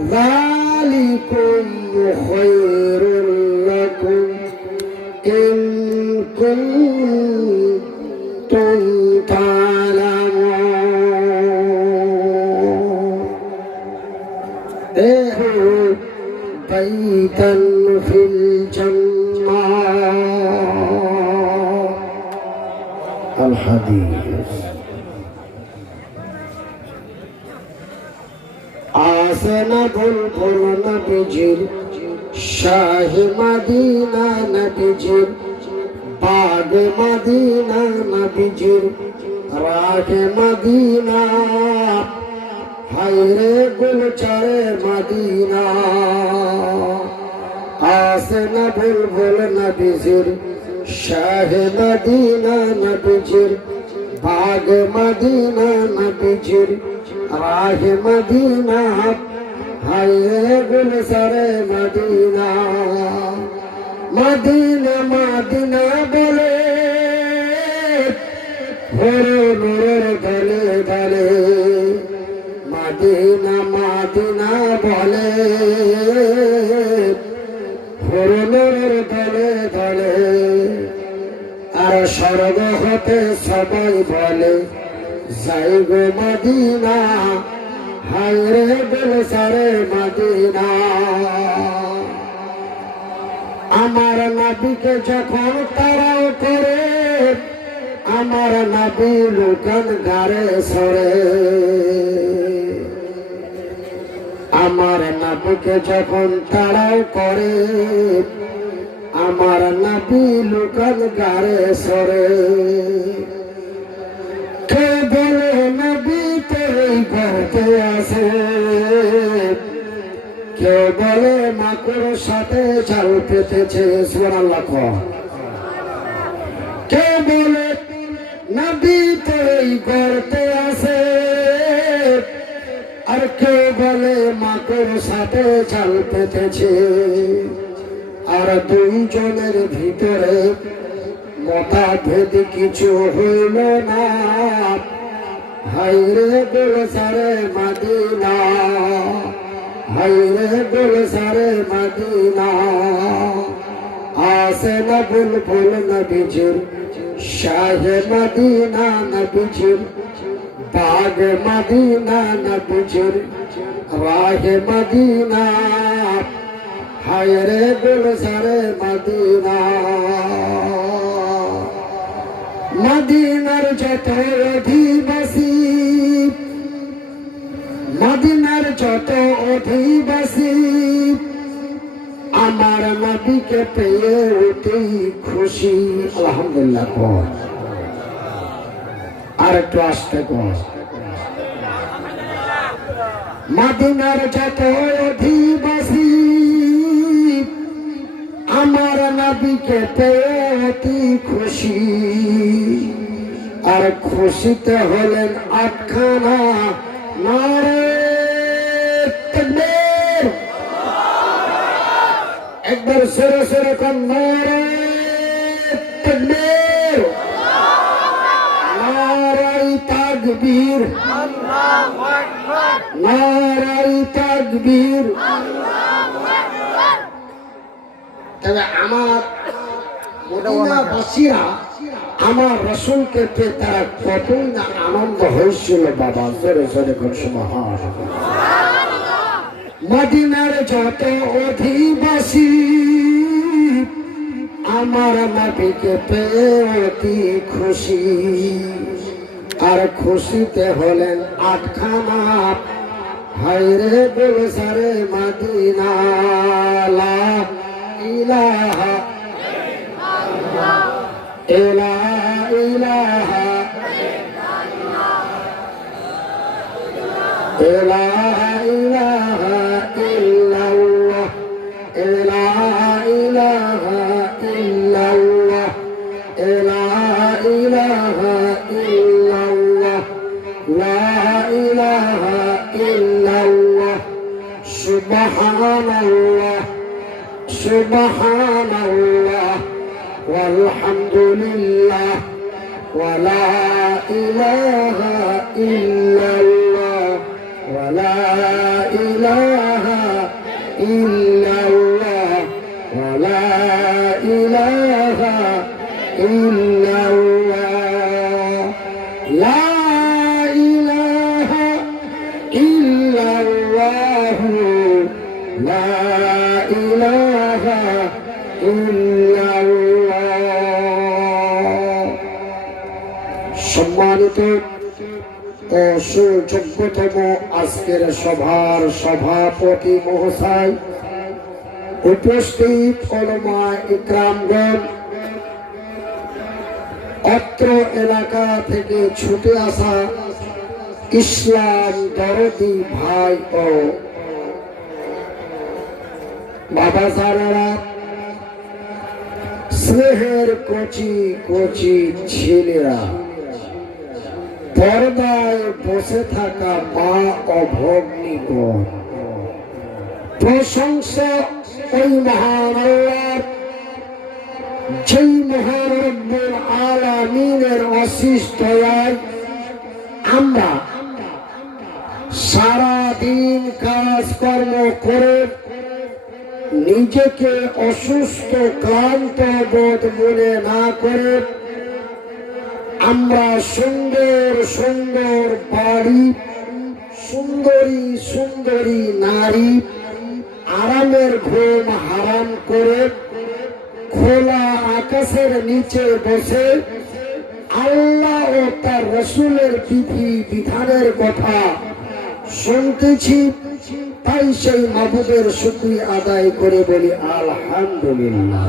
ذلكم خير لكم إن كنتم تعلمون بيتا في الجنة الحديث आसना बुलबुल नबीजिर Shah Medina नबीजिर बाग Medina नबीजिर राग Medina हायरे गुलचारे Medina आसना बुलबुल नबीजिर Shah Medina नबीजिर बाग Medina नबीजिर राह Medina हाय गुलसरे Medina Medina Medina बोले भोरे नूरेर गले गले मदीना मदीना बोले भोरे नूरेर गले गले আর স্বর্গ হতে সবাই বলে যাই গো মদিনা হায়রে গুলসারে মদিনা আমার নবীকে যখন তারাও করে আমার নবী লুকান গারে সরে আমার নবীকে যখন তারাও করে আমার নবী লুকান গারে সরে কে বলে নবী তোর ঘরতে আসে কে বলে মাকুর সাথে চাল পেতেছে সুবহানাল্লাহ কে বলে নবী তোর ঘরতে আসে আর কে বলে মাকুর সাথে চাল পেতেছে আর দুইজনের ভিতরে মতভেদ কিছু হইল না হায়রে গুলসারে মদিনা হায়রে গুলসারে মদিনা আসনা বুলবুল নবীজির শাহ মদিনা নবীজির বাগ মদিনা নবীজির রাহ মদিনা হায়রে গুলসারে মদিনা মদিনার যত অধিবাসী মদিনার যত অধিবাসী আমার নবীকে পেয়ে অতি খুশি আলহামদুলিল্লাহ আর একটু আসতে কর মদিনার যত অধিবাসী আমার নবীকে পেয়ে অতি খুশি আর খুশিতে হলেন আটখানা নারে তাকবীর একবার সরে সরে কোন নারে তাকবীর নারায়ে তাকবীর আল্লাহু আকবার নারায়ে তাকবীর আল্লাহু আকবার তবে আমার মদিনাবাসীরা আমার রাসূলকে পেয়ে তারা কতই না আনন্দ হয়েছিল বাবা জোরে জোরে কোন সুবহানাল্লাহ মদিনার যত অধিবাসী আমার নবীকে পেয়ে অতি খুশি আর খুশিতে হলেন আটখানা হায়রে গুলসারে মদিনা লা ইলাহা ইল্লাল্লাহ ইলাহা ইলাহা ইল্লাল্লাহ ইলাহা ইল্লাল্লাহ ইলাহা ইল্লাল্লাহ লা ইলাহা ইল্লাল্লাহ সুবহানাল্লাহ সুবহানাল্লাহ walhamdulillah wala ilaha illallah wala ilaha ইল্লাল্লাহ লা ইলাহা ইল্লাল্লাহ লা ইলাহা ইল্লাল্লাহ লা ইলাহা ইল্লাল্লাহ। সম্মানিত ও সুযোগ্যতম আজকের সভার সভাপতি মহাশয়, উপস্থিত ওলামা ইকরামগণ, অত্র এলাকা থেকে ছুটে আসা ইসলাম দরদি ভাই ও বাবাজানেরা, স্নেহের কচি কচি ছেলেরা, পর্দায় বসে থাকা মা ও ভগ্নীগণ, প্রশংসা ওই মহান আল্লাহর, যেই মহান রব্বুল আলামিনের অশেষ দয়ায় আমরা সারাদিন কাজকর্ম করে নিজেকে অসুস্থ ক্লান্ত বোধ মনে না করে আমরা সুন্দর সুন্দর বাড়ি, সুন্দরী সুন্দরী নারী, আরামের ঘুম হারাম করে খোলা আকাশের নিচে বসে আল্লাহ ও তার রসুলের বিধি বিধানের কথা শুনতেছি। তাই সেই মাবুদের শুকরিয়া আদায় করে বলি আলহামদুলিল্লাহ।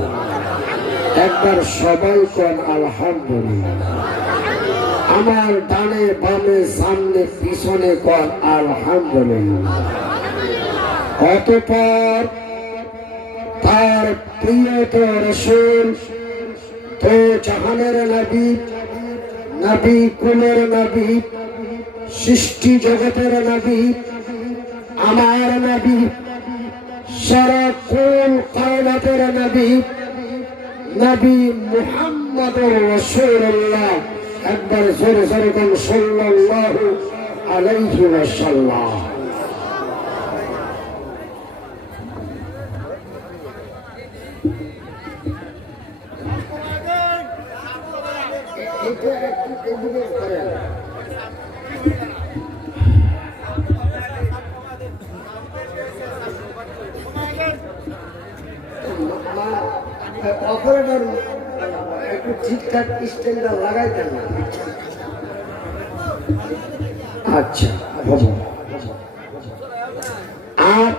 একবার সবাই কোন আলহামদুলিল্লাহ। আমার ডানে বামে সামনে পিছনে কোন আলহামদুলিল্লাহ। অতঃপর তার প্রিয়তম রাসূল, তো জাহানের নবী, নবী কুলের নবী, সৃষ্টি জগতের নবী, আমার নবী, সারা কুল কায়নাতের নবী, নবী মুহাম্মদুর রাসূলুল্লাহ। একবার জোরে জোরে কোন সাল্লাল্লাহু আলাইহি ওয়াসাল্লাম। অপারেটর একটু ঠিকঠাক স্ট্যান্ডার লাগাইতেন না। আচ্ছা, আর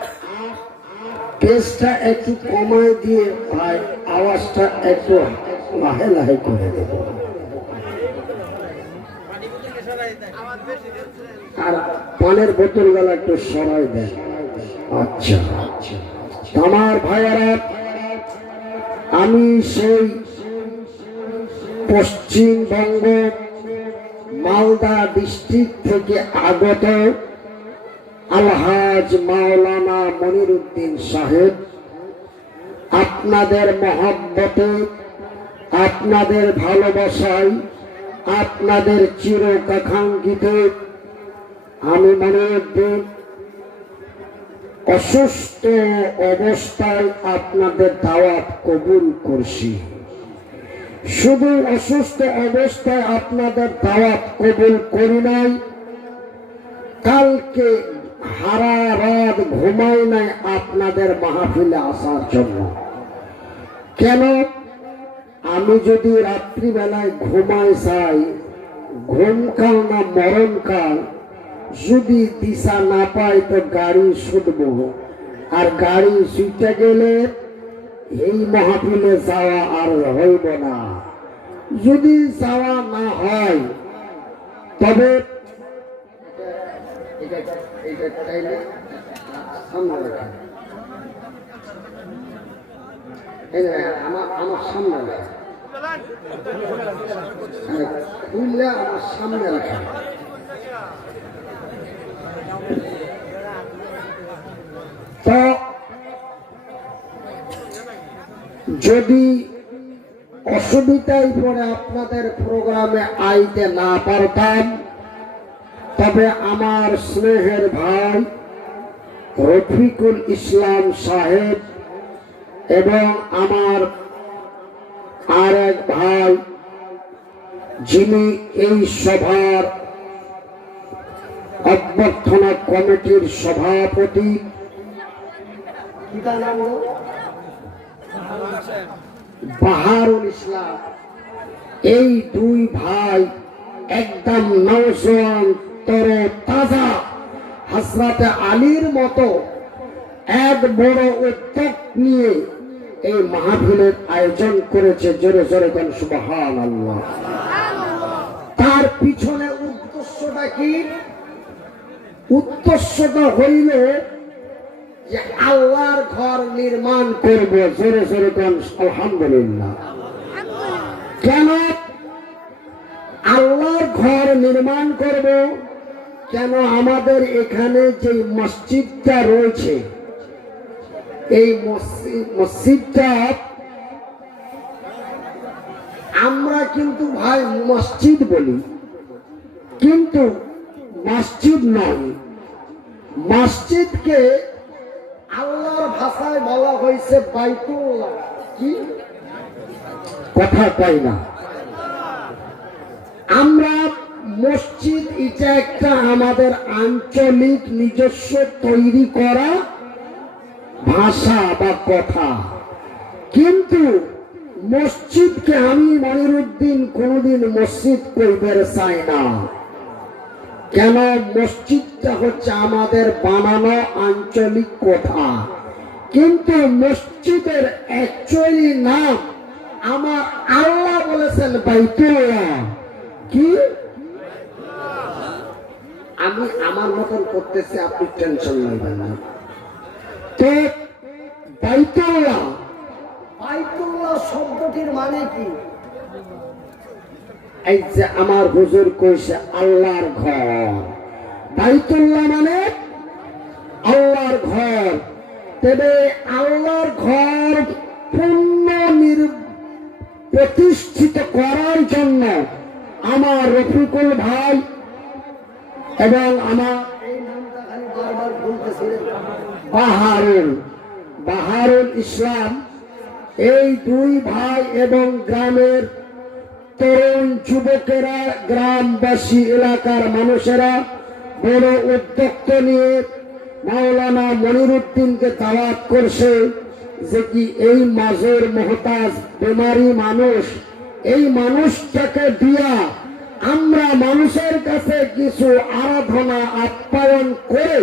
পেজটা একটু কমায় দিয়ে ভাই আওয়াজটা একটু লাহে লাহে করে দেব। আর পানের বোতল গুলা একটু সরাই দেন। আচ্ছা, আমার ভাইয়ারা, আমি সেই পশ্চিমবঙ্গ মালদা ডিস্ট্রিক্ট থেকে আগত আলহাজ মাওলানা মনিরুদ্দিন সাহেব, আপনাদের মহব্বতে, আপনাদের ভালোবাসায়, আপনাদের চিরকাঙ্ক্ষিত আমি মনিরুদ্দিন অসুস্থ অবস্থায় আপনাদের দাওয়াত কবুল করছি। শুধু অসুস্থ অবস্থায় আপনাদের দাওয়াত কবুল করি নাই, কালকে সারা রাত ঘুমাই নাই আপনাদের মাহফিলে আসার জন্য। কেন? আমি যদি রাত্রিবেলায় ঘুমাই চাই, ঘুমকাল না মরণকাল, যদি দিশা না পাই তো গাড়ি ছুটবো, আর গাড়ি ছুটে গেলে এই মাহফিলে যাওয়া আর হইব না। যদি যাওয়া না হয় তবে আমার সামনে খুললে আমার সামনে রাখা। তো যদি অসুবিধায় পড়ে আপনাদের প্রোগ্রামে আইতে না পারতাম, তবে আমার স্নেহের ভাই রফিকুল ইসলাম সাহেব এবং আমার আর এক ভাই যিনি এই সভার অভ্যর্থনা কমিটির সভাপতি, বাহারুল ইসলাম, এই দুই ভাই একদম নওজোয়ান তরো তাজা হযরত আলীর মতো এক বড় উদ্যোগ নিয়ে এই মাহফিলের আয়োজন করেছে। জোরে জোরে গান সুবহানাল্লাহ। তার পিছনে উদ্দেশ্যটা কি? উদ্দেশ্যটা হইল যে আল্লাহর ঘর নির্মাণ করব। জোরে জোরে গান আলহামদুলিল্লাহ। কেন আল্লাহর ঘর নির্মাণ করব? কেন আমাদের এখানে যে মসজিদটা রয়েছে, এই মসজিদটা আমরা কিন্তু ভাই মসজিদ বলি, কিন্তু মসজিদ নয়। মসজিদকে আল্লাহর ভাষায় বলা হয়েছে বাইতুল্লাহ। কি কথা পাই না আমরা? মসজিদ এটা একটা আমাদের আঞ্চলিক নিজস্ব তৈরি করা ভাষা বা কথা, কিন্তু মসজিদকে আমি মনিরুদ্দিন কোনদিন মসজিদ কইবার চাই না। কেন? মসজিদটা হচ্ছে আমাদের বানানো আঞ্চলিক কথা, কিন্তু মসজিদের অ্যাকচুয়ালি নাম আমার আল্লাহ বলেছেন বাইতুল্লাহ। কি আমি আমার মতন করতেছি, আপনি টেনশন নেবেন না। তো বাইতুল্লাহ, বাইতুল্লাহ শব্দটির মানে কি? এই যে আমার হুজুর কইছে আল্লাহর ঘর, বাইতুল্লাহ মানে আল্লাহর ঘর। তবে আল্লাহর ঘর পূর্ণ প্রতিষ্ঠিত করার জন্য আমার রফিকুল ভাই এবং আমার বাহারুল ইসলাম, এই দুই ভাই এবং গ্রামের তরুণ যুবকেরা, গ্রামবাসী, এলাকার মানুষেরা বড় উদ্যোগ নিয়ে মাওলানা মনিরুদ্দিনকে দাওয়াত করছে যে কি এই মাজের মহতাজ বেমারি মানুষ, এই মানুষটাকে দিয়া আমরা মানুষের কাছে কিছু আরাধনা আপ্যায়ন করে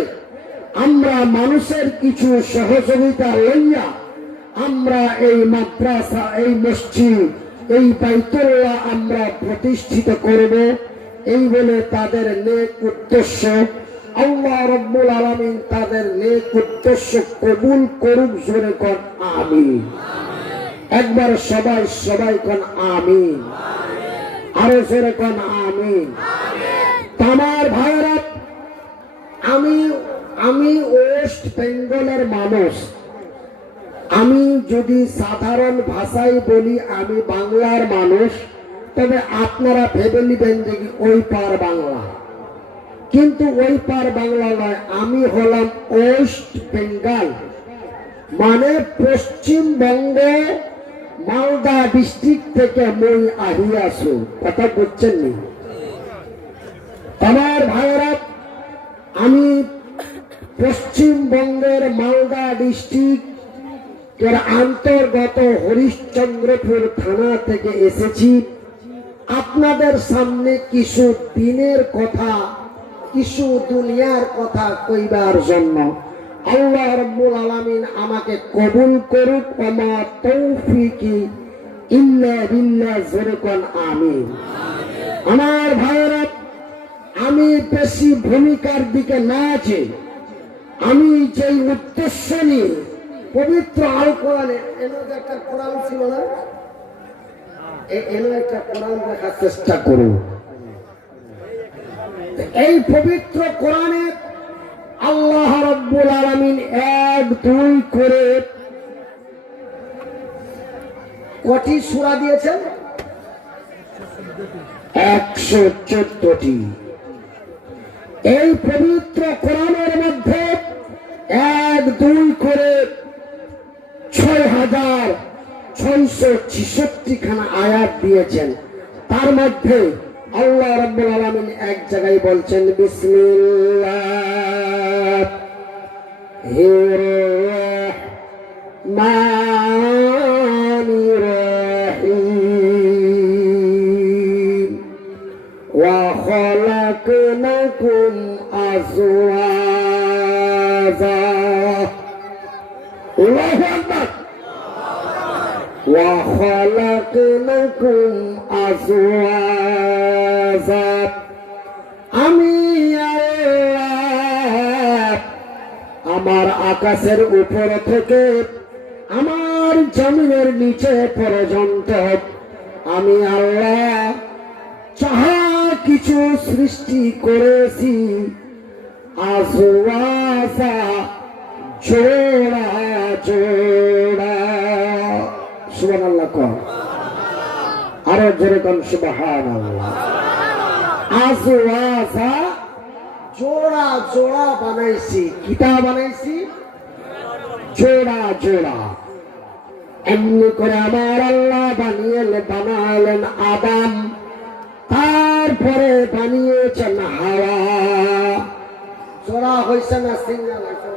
আমরা মানুষের কিছু সহযোগিতা লইয়া আমরা এই মাদ্রাসা, এই মসজিদ, এই বাইতুল্লাহ আমরা প্রতিষ্ঠিত করব। এই বলে তাদের নেক উদ্দেশ্য আল্লাহ রাব্বুল আলামিন তাদের নেক উদ্দেশ্য কবুল করুক। জোরে কোন আমিন। একবার সবাই সবাই কোন আমিন। আরো জোরে কোন আমিন। আমার ভাইরা, আমি ওয়েস্ট বেঙ্গলের মানুষ। আমি যদি সাধারণ ভাষায় বলি আমি বাংলার মানুষ, তবে আপনারা ভেবে নিবেন যে ওই পার বাংলা, কিন্তু ওই পার বাংলা নয়। আমি হলাম ওয়েস্ট বেঙ্গল, মানে পশ্চিমবঙ্গ, মালদা ডিস্ট্রিক্ট থেকে মই আহিয়াছু। কথা বুঝছেন নি আমার ভাইয়েরা? আমি পশ্চিমবঙ্গের মালদা ডিস্ট্রিক্টের অন্তর্গত হরিশ্চন্দ্রপুর থানা থেকে এসেছি আপনাদের সামনে কিছু দিনের কথা, কিছু দুনিয়ার কথা কইবার জন্য। আল্লাহ রাব্বুল আলামিন আমাকে কবুল করুক। ওমা তৌফিকি ইল্লা বিল্লাহ। জোরে কোন আমিন। আমার ভাইরা, আমি বেশি ভূমিকার দিকে না যে আমি যে উদ্দেশ্য নিয়ে পবিত্র আল কোরআনে, একটা কোরআন ছিল না, একটা কোরআন দেখার চেষ্টা করুন। এই পবিত্র কোরআনে আল্লাহ রাব্বুল আলামিন 1, 2 করে কটি সূরা দিয়েছেন? 114টি। এই পবিত্র কোরআনের মধ্যে এক দুই করে 6,666 খানা আয়াত দিয়েছেন। তার মধ্যে আল্লাহ রাব্বুল আলামিন এক জায়গায় বলছেন বিসমিল্লাহির রহমানির রহিম ওয়া খালাকনাকুম আজওয়াজা। আল্লাহু আকবার। وَخَلَقْنَاكُمْ أَزْوَاجًا। আমি আল্লাহ আমার আকাশের উপর থেকে আমার জমিনের নিচে পর্যন্ত আমি আল্লাহ যাহা কিছু সৃষ্টি করেছি আজওয়াজা, জোড়া জোড়া। সুবহানাল্লাহ কোন, আরো জোরে কোন সুবহানাল্লাহ। আজওয়াজা, জোড়া জোড়া বানাইছি। কিতা বানাইছি? জোড়া জোড়া। এমনি করে আমার আল্লাহ বানালেন আদম, তারপরে বানিয়েছেন হাওয়া। জোড়া হয়েছে না সিঙ্গেল হয়েছে?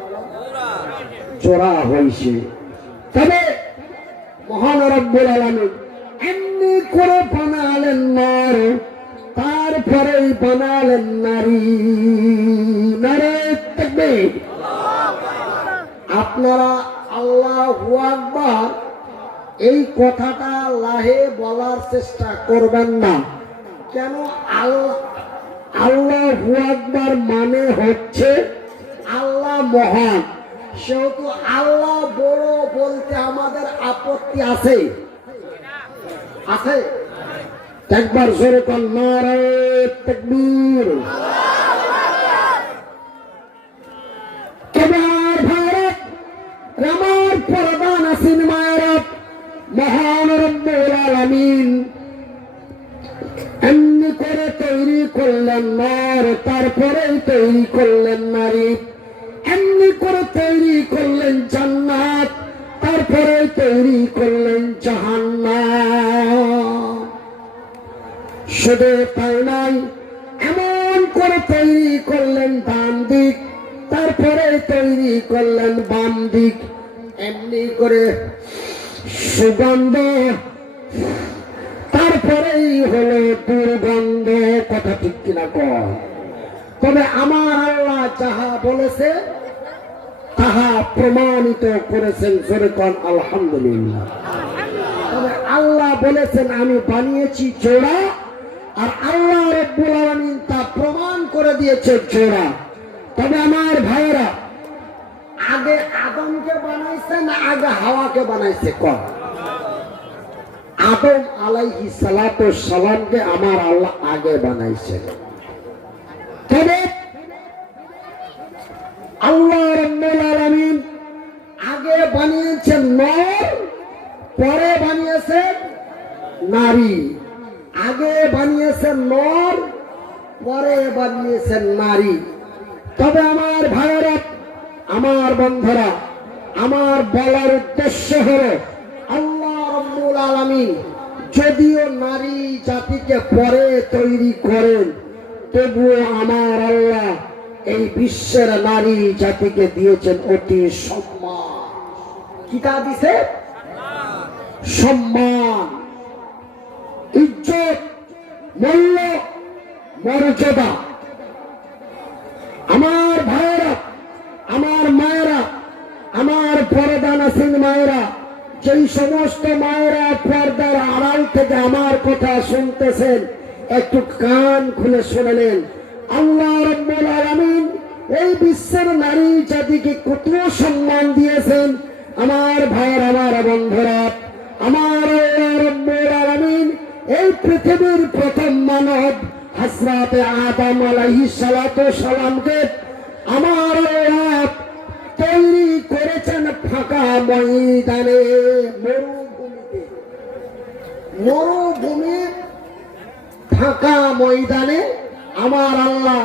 জোড়া হয়েছে। তবে মহান রব্বুল আলামিন এমনি করে বানালেন নর, তারপরে বানালেন নারী। নারে তাকবীর। আপনারা আল্লাহু আকবার এই কথাটা লাহে বলার চেষ্টা করবেন না। কেন? আল্লাহু আকবার মানে হচ্ছে আল্লাহ মহান। সেহেতু আল্লাহ বড় বলতে আমাদের আপত্তি আছে? আছে? একবার জোরে কোন নারে তাকবীর। এবার ভারত আমার প্রধান আছেন মায়ের মহান রব্বুল আলামিন এমনি করে তৈরি করলেন নর, তারপরে তৈরি করলেন নারী। এমনি করে তৈরি করলেন জান্নাত, তারপরে তৈরি করলেন জাহান্নাম। শুধু তাই নয়, এমন করে তৈরি করলেন ডান দিক, তারপরে তৈরি করলেন বাম দিক। এমনি করে সুগন্ধ, তারপরেই হলো দুর্গন্ধ। কথা ঠিক কিনা কর? তবে আমার আল্লাহ যাহা বলেছে তাহা প্রমাণিত করেছেন। জোরে কোন আলহামদুলিল্লাহ। তবে আল্লাহ বলেছেন আমি বানিয়েছি জোড়া, আর আল্লাহ রাব্বুল আলামিন তা প্রমাণ করে দিয়েছে জোড়া। তবে আমার ভাইয়েরা, আগে আদমকে বানাইছে না আগে হাওয়াকে বানাইছে? কর। আদম আলাইহিস সালাতু সালামকে আমার আল্লাহ আগে বানাইছেন। তবে আল্লাহ রাব্বুল আলামিন আগে বানিয়েছেন নর, পরে বানিয়েছেন নারী। আগে বানিয়েছেন নর, পরে বানিয়েছেন নারী। তবে আমার ভাইয়েরা, আমার বন্ধুরা, আমার বলার উদ্দেশ্য হলো আল্লাহ রাব্বুল আলামিন যদিও নারী জাতিকে পরে তৈরি করেন, তবুও আমার আল্লাহ এই বিশ্বের নারী জাতিকে দিয়েছেন অতি সম্মান। কিতা দিছে? সম্মান, ইজ্জত, মূল্য, মর্যাদা। আমার ভাইয়েরা, আমার মায়েরা, আমার পর্দা নাসিন মায়েরা, যেই সমস্ত মায়েরা পর্দার আড়াল থেকে আমার কথা শুনতেছেন, একটু কান খুলে শুনলেন। আল্লাহ রাব্বুল আলামিন এই বিশ্বের নারী জাতিকে কত সম্মান দিয়েছেন। আমার ভাইয়ের, আমার বন্ধুরা, আমার আল্লাহ রাব্বুল আলামিন এই পৃথিবীর প্রথম মানব হযরত আদম আলাইহিস সালাতু সালামকে আমার আল্লাহ তৈরি করেছেন ফাঁকা ময়দানে, মরুভূমিতে। মরুভূমি ফাঁকা ময়দানে আমার আল্লাহ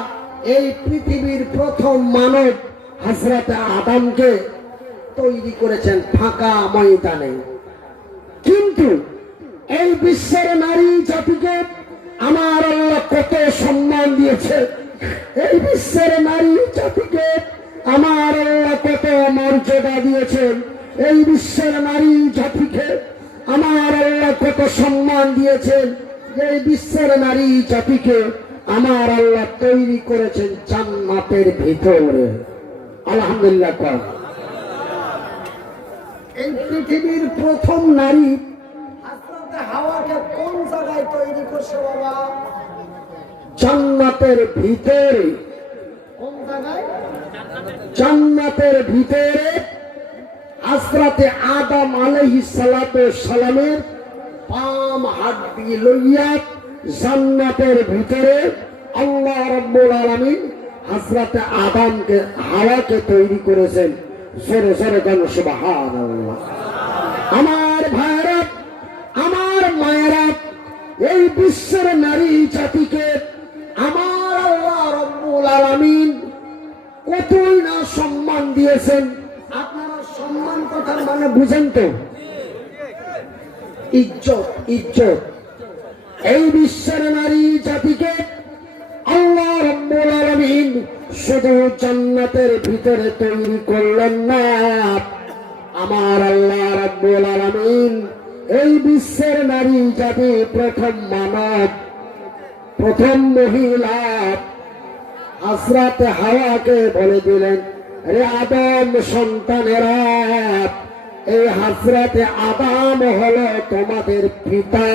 এই পৃথিবীর প্রথম মানব হযরত আদমকে তৈরি করেছেন ফাঁকা ময়দানে। কিন্তু এই বিশ্বের নারী জাতিকে আমার আল্লাহ কত সম্মান দিয়েছে, এই বিশ্বের নারী জাতিকে আমার আল্লাহ কত মর্যাদা দিয়েছেন, এই বিশ্বের নারী জাতিকে আমার আল্লাহ কত সম্মান দিয়েছেন। এই বিশ্বের নারী জাতিকে আমার আল্লাহ তৈরি করেছেন জান্নাতের ভিতরে। আলহামদুলিল্লাহ। এই পৃথিবীর প্রথম নারী হযরত হাওয়াকে কোন জায়গায় তৈরি করছে বাবা? জান্নাতের ভিতরে। কোন জায়গায়? জান্নাতের ভিতরে। হযরত আদম আলাইহিস সালাতু সালামের পাম হাড্ডি লইয়া জান্নাতের ভিতরে আল্লাহ রাব্বুল আলামিন হযরত আদমকে হাওয়াকে তৈরি করেছেন। জোরে জোরে গান সুবহানাল্লাহ। আমার ভাইরা, আমার মায়েরা, এই বিশ্বের নারী জাতিকে আমার আল্লাহ রাব্বুল আলামিন কতই না সম্মান দিয়েছেন। আপনারা সম্মান কথার মানে বুঝেন তো? ইজ্জত, ইজ্জত। এই বিশ্বের নারী জাতিকে আল্লাহ রাব্বুল আলামিন শুধু জান্নাতের ভিতরে তৈরি করলেন না, আমার আল্লাহ রাব্বুল আলামিন এই বিশ্বের নারী জাতি প্রথম মানব, প্রথম মহিলা হযরত হাওয়াকে বলে দিলেন, রে আদম সন্তানেরা, এই হযরত আদম হলো তোমাদের পিতা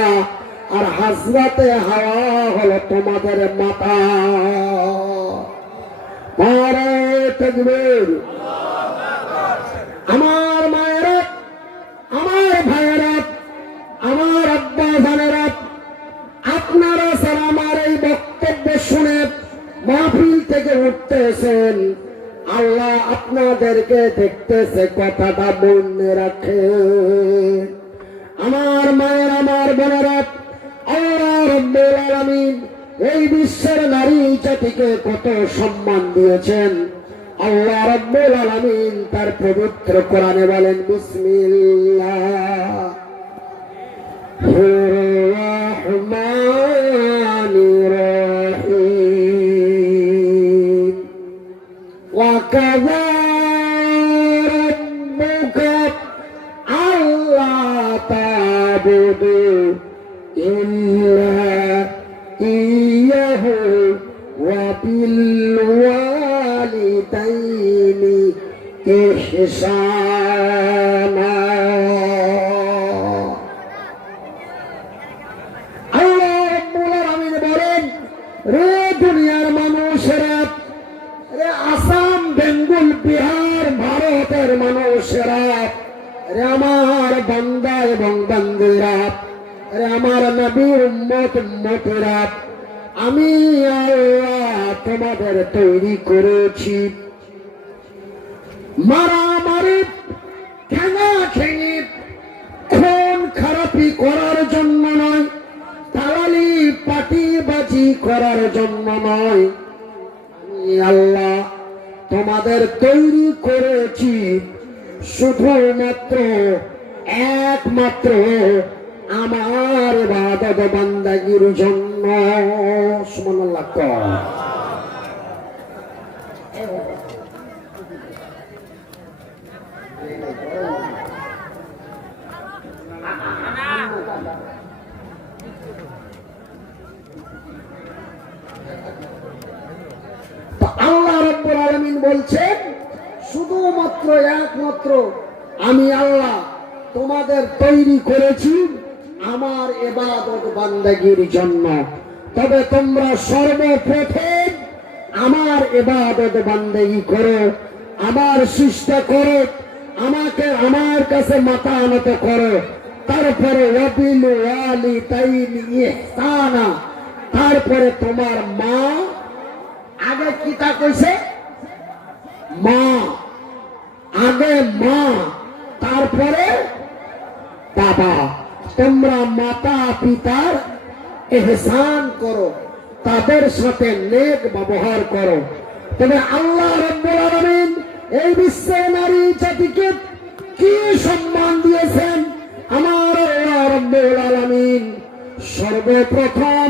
আর হযরত হাওয়া হলো তোমাদের মাতা। নারে তাকবীর। আমার মায়েরা, আমার ভাইয়েরা, আমার আব্বা জানেরা, আপনারা যারা আমার এই বক্তব্য শুনে মাহফিল থেকে উঠতেছেন, আল্লাহ আপনাদেরকে দেখতেছে, কথাটা মনে রাখে। আমার মায়ের, আমার বোনেরা, আল্লাহ রাব্বুল আলামিন এই বিশ্বের নারী জাতিকে কত সম্মান দিয়েছেন। আল্লাহ রাব্বুল আলামিন তার পবিত্র কোরআনে বলেন, বিসমিল্লাহির রহমানির রহিম। ওয়া কাযা রাব্বুকা আল্লা তা'বুদু ইল্লা ইয়্যাহু ওয়া বিল ওয়ালিদাইনি ইহসানা। আল্লাহ রাব্বুল আলামিন বলেন, রে দুনিয়ার মানুষেরা, রে আসাম, বেঙ্গল, বিহার, ভারতের মানুষেরা, রে আমার বান্দা এবং বান্দীরা, রে আমার নবী উম্মত উম্মতেরা, আমি আল্লাহ তোমাদের তৈরি করেছি মারামারি, ঠেঙাঠেঙি, খুন খারাপি করার জন্য নয়, দালালি পাটিবাজি করার জন্য নয়। আমি আল্লাহ তোমাদের তৈরি করেছি শুধুমাত্র একমাত্র আমার ইবাদত বান্দাগির জন্য। সুবহানাল্লাহ। আল্লাহ রাব্বুল আলামিন বলছেন, শুধুমাত্র একমাত্র আমি আল্লাহ তোমাদের তৈরি করেছি আমার ইবাদত বান্দাগির জন্য। তবে তোমরা সর্বপ্রথম আমার ইবাদত বান্দাগি করো, আমার সৃষ্টি করো, আমাকে আমার কাছে মাথা নত করো। তারপরে ওয়াবিল ওয়ালিদাইনি ইহসানা, তারপরে তোমার মা, আগে কি তা কইছে? মা, আগে মা, তারপরে বাবা। তোমরা মাতা পিতার ইহসান করো, তাদের সাথে নেক ব্যবহার করো। তবে আল্লাহ রাব্বুল আলামিন এই বিশ্বের নারী জাতিকে কি সম্মান দিয়েছেন আমার আল্লাহ রাব্বুল আলামিন। সর্বপ্রথম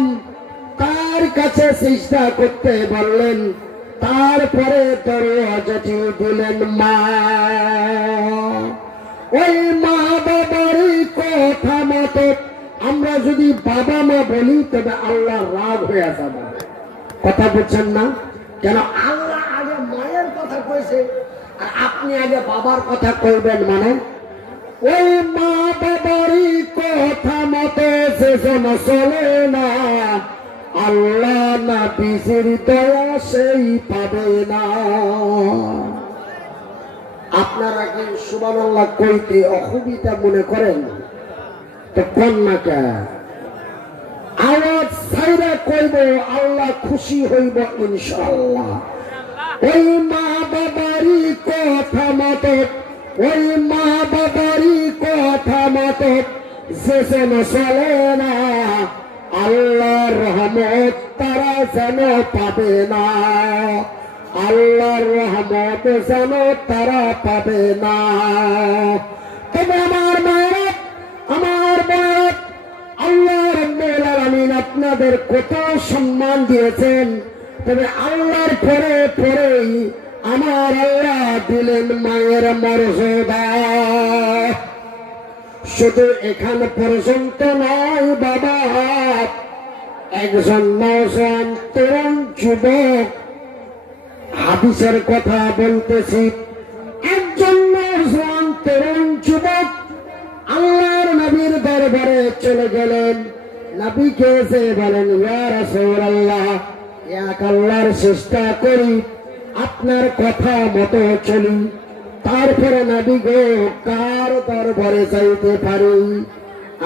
তার কাছে সিজদা করতে বললেন, তারপরে দরওয়াজাটি দিলেন মা। ওই মা বাবার কথা মতো আমরা যদি বাবা মা বলি তবে আল্লাহ রাগ হয়ে যাবে। কথা বুঝছেন না? কেন আল্লাহ আগে মায়ের কথা কইছে আর আপনি আগে বাবার কথা কইবেন? মানে ওই মা বাবারই কথা মতো সেজন চলে না, আল্লাহ না বিজির দয়া সেই পাবে না। আপনারা কি সুবহানাল্লাহ কইতে অসুবিধা মনে করেন? তো কোন না কে আওয়াজ ছাইরা কইব, আল্লাহ খুশি হইব ইনশাআল্লাহ। ওই মা বাবারই কথা মতো, ওই মা বাবারই কথা মতো যেন চলে না, আল্লাহর রহমত তারা যেন পাবে না, আল্লাহর রহমত যেন তারা পাবে না। তবে আমার মায়েরা, আমার বাপ, আল্লাহ রাব্বুল আলামিন আপনাদের কত সম্মান দিয়েছেন, তবে আল্লাহর পরে পরেই আমার আল্লাহ দিলেন মায়ের মর্যাদা। শুধু এখানে পর্যন্ত নয় বাবা, একজন নওজোয়ান তরুণ যুবক, হাদিসের কথা বলতেছি, একজন নওজোয়ান তরুণ যুবক আল্লাহর নবীর দরবারে চলে গেলেন। নবীকে এসে বলেন, ইয়া রাসূলুল্লাহ, এক আল্লাহর চেষ্টা করি, আপনার কথা মতো চলি, তারপরে নবী গো কার দরবারে যাইতে পারি?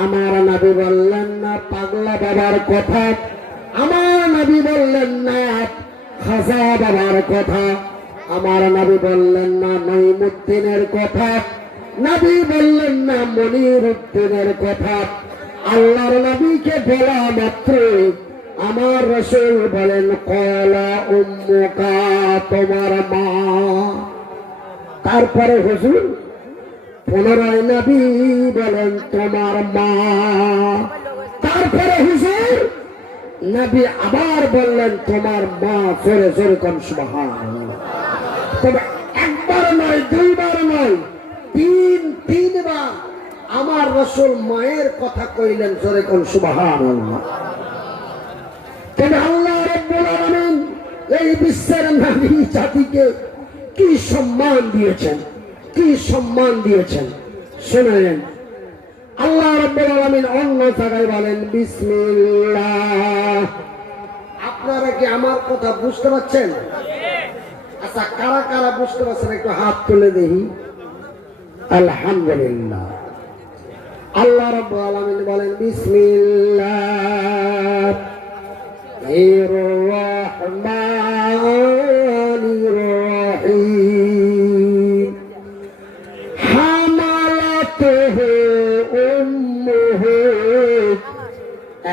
আমার নবী বললেন না পাগলা বাবার কথা, আমার নবী বললেন না খাজা বাবার কথা, আমার নবী বললেন না নঈমুদ্দিনের কথা, নবী বললেন না মনির উদ্দিনের কথা। আল্লাহর নবীকে বলা মাত্র আমার রাসূল বলেন, কলা উম্মুকা, তোমার মা। তারপরে হুজুর পুনরায় নবী বলেন, তোমার মা। তারপরে হুজুর নবী আবার বললেন, তোমার মা। জোরে জোরে কোন সুবহানাল্লাহ। তবে একবার নয়, দুইবার নয়, তিনবার আমার রাসূল মায়ের কথা কইলেন। জোরে কোন সুবহানাল্লাহ। তবে আল্লাহ রাব্বুল আলামিন এই বিশ্বের নারী জাতিকে কি সম্মান দিয়েছেন, কি সম্মান দিয়েছেন শুনেন। আল্লাহ রাব্বুল আলামিন অন্য জায়গায় বলেন বিসমিল্লাহ। আপনারা কি আমার কথা বুঝতে পারছেন? আচ্ছা, কারা কারা বুঝতে পারছেন একটু হাত তুলে দেখি। আলহামদুলিল্লাহ। আল্লাহ রাব্বুল আলামিন বলেন বিসমিল্লাহ রহমানির রহিম। হামালাতুহু উম্মুহু,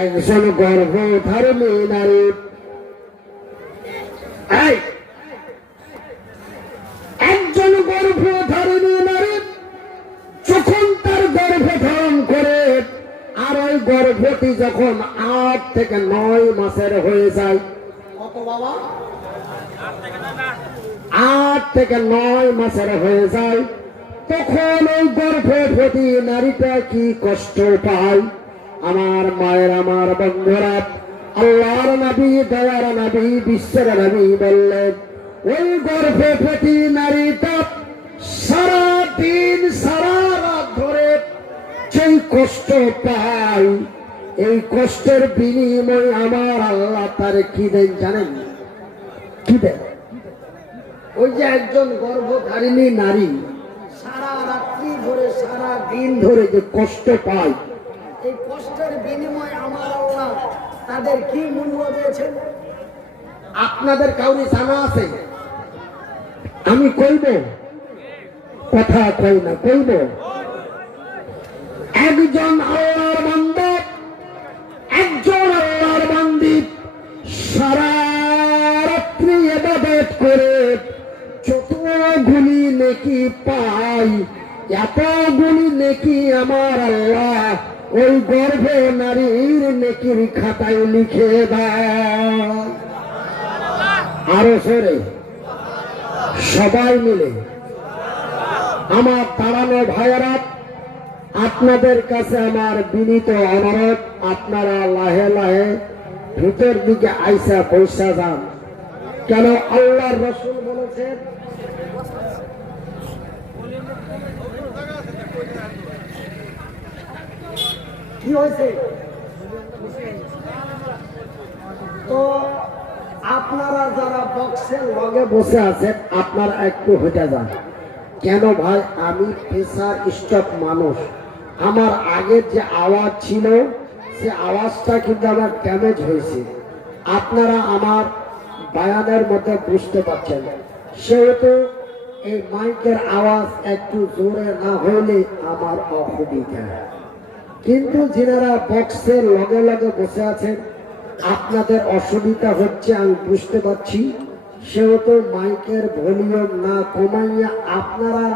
একজন গর্ভধারিণী নারী, একজন গর্ভধারিণী নারী যখন তার গর্ভধারণ করে আর ওই গর্ভটি যখন 8 থেকে 9 মাসের হয়ে যায়, কত বাবা? 8 থেকে 9 মাসের হয়ে যায়, তখন ওই গর্ভবতী নারীটা কি কষ্ট পায়। আমার মায়ের, আমার বন্ধুরা, আল্লাহর নবী, দয়ার নবী, বিশ্বের নবী বললেন, ওই গর্ভবতী নারীটা সারা দিন সারা রাত ধরে যেই কষ্ট পায়, এই কষ্টের বিনিময় আমার আল্লাহ তার কি দেন জানেন? কি দেন? ওই যে একজন গর্ভধারিণী নারী সারা রাত্রি ধরে সারা দিন ধরে যে কষ্ট পায়, এই কষ্টের বিনিময় আমার আল্লাহ তাদের কি মূল্য দিয়েছেন আপনাদের কাউরি জানা আছে? আমি কইব, কথা কই না, কইব। একজন আল্লাহর বান্দা, একজন আল্লাহর বান্দি সারা রাত্রি ইবাদত করে যতগুলি নেকি পাই, এতগুলি নেকি আমার আল্লাহ ওই গর্ভে নারীর নেকির খাতায় লিখে দেয়। আরো সরে সবাই মিলে আমার দাঁড়ানো ভাইয়েরা, আপনাদের কাছে আমার বিনীত অনুরোধ, আপনারা লাহে লাহে ভিতর দিকে আইসা বৈশা যান। কেন আল্লাহর রাসূল বলেছেন, কি হয়েছে তো আপনারা যারা বক্সের লগে বসে আছেন আপনারা একটু হেঁটে যান। কেন ভাই, আমি প্রেসার স্ট্রোক মানুষ, আমার আগের যে আওয়াজ ছিল সে আওয়াজটা কিন্তু আমার ড্যামেজ হয়েছে, আপনারা আমার বায়ানের মধ্যে বুঝতে পারছেন। সেহেতু এই মাইকের আওয়াজ একটু জোরে না হইলে আমার অসুবিধা। কিন্তু যিনারা বক্সের লগে লগে বসে আছেন আপনাদের অসুবিধা হচ্ছে আমি বুঝতে পারছি, সেহেতু মাইকের ভলিউম না কমাইয়া আপনারা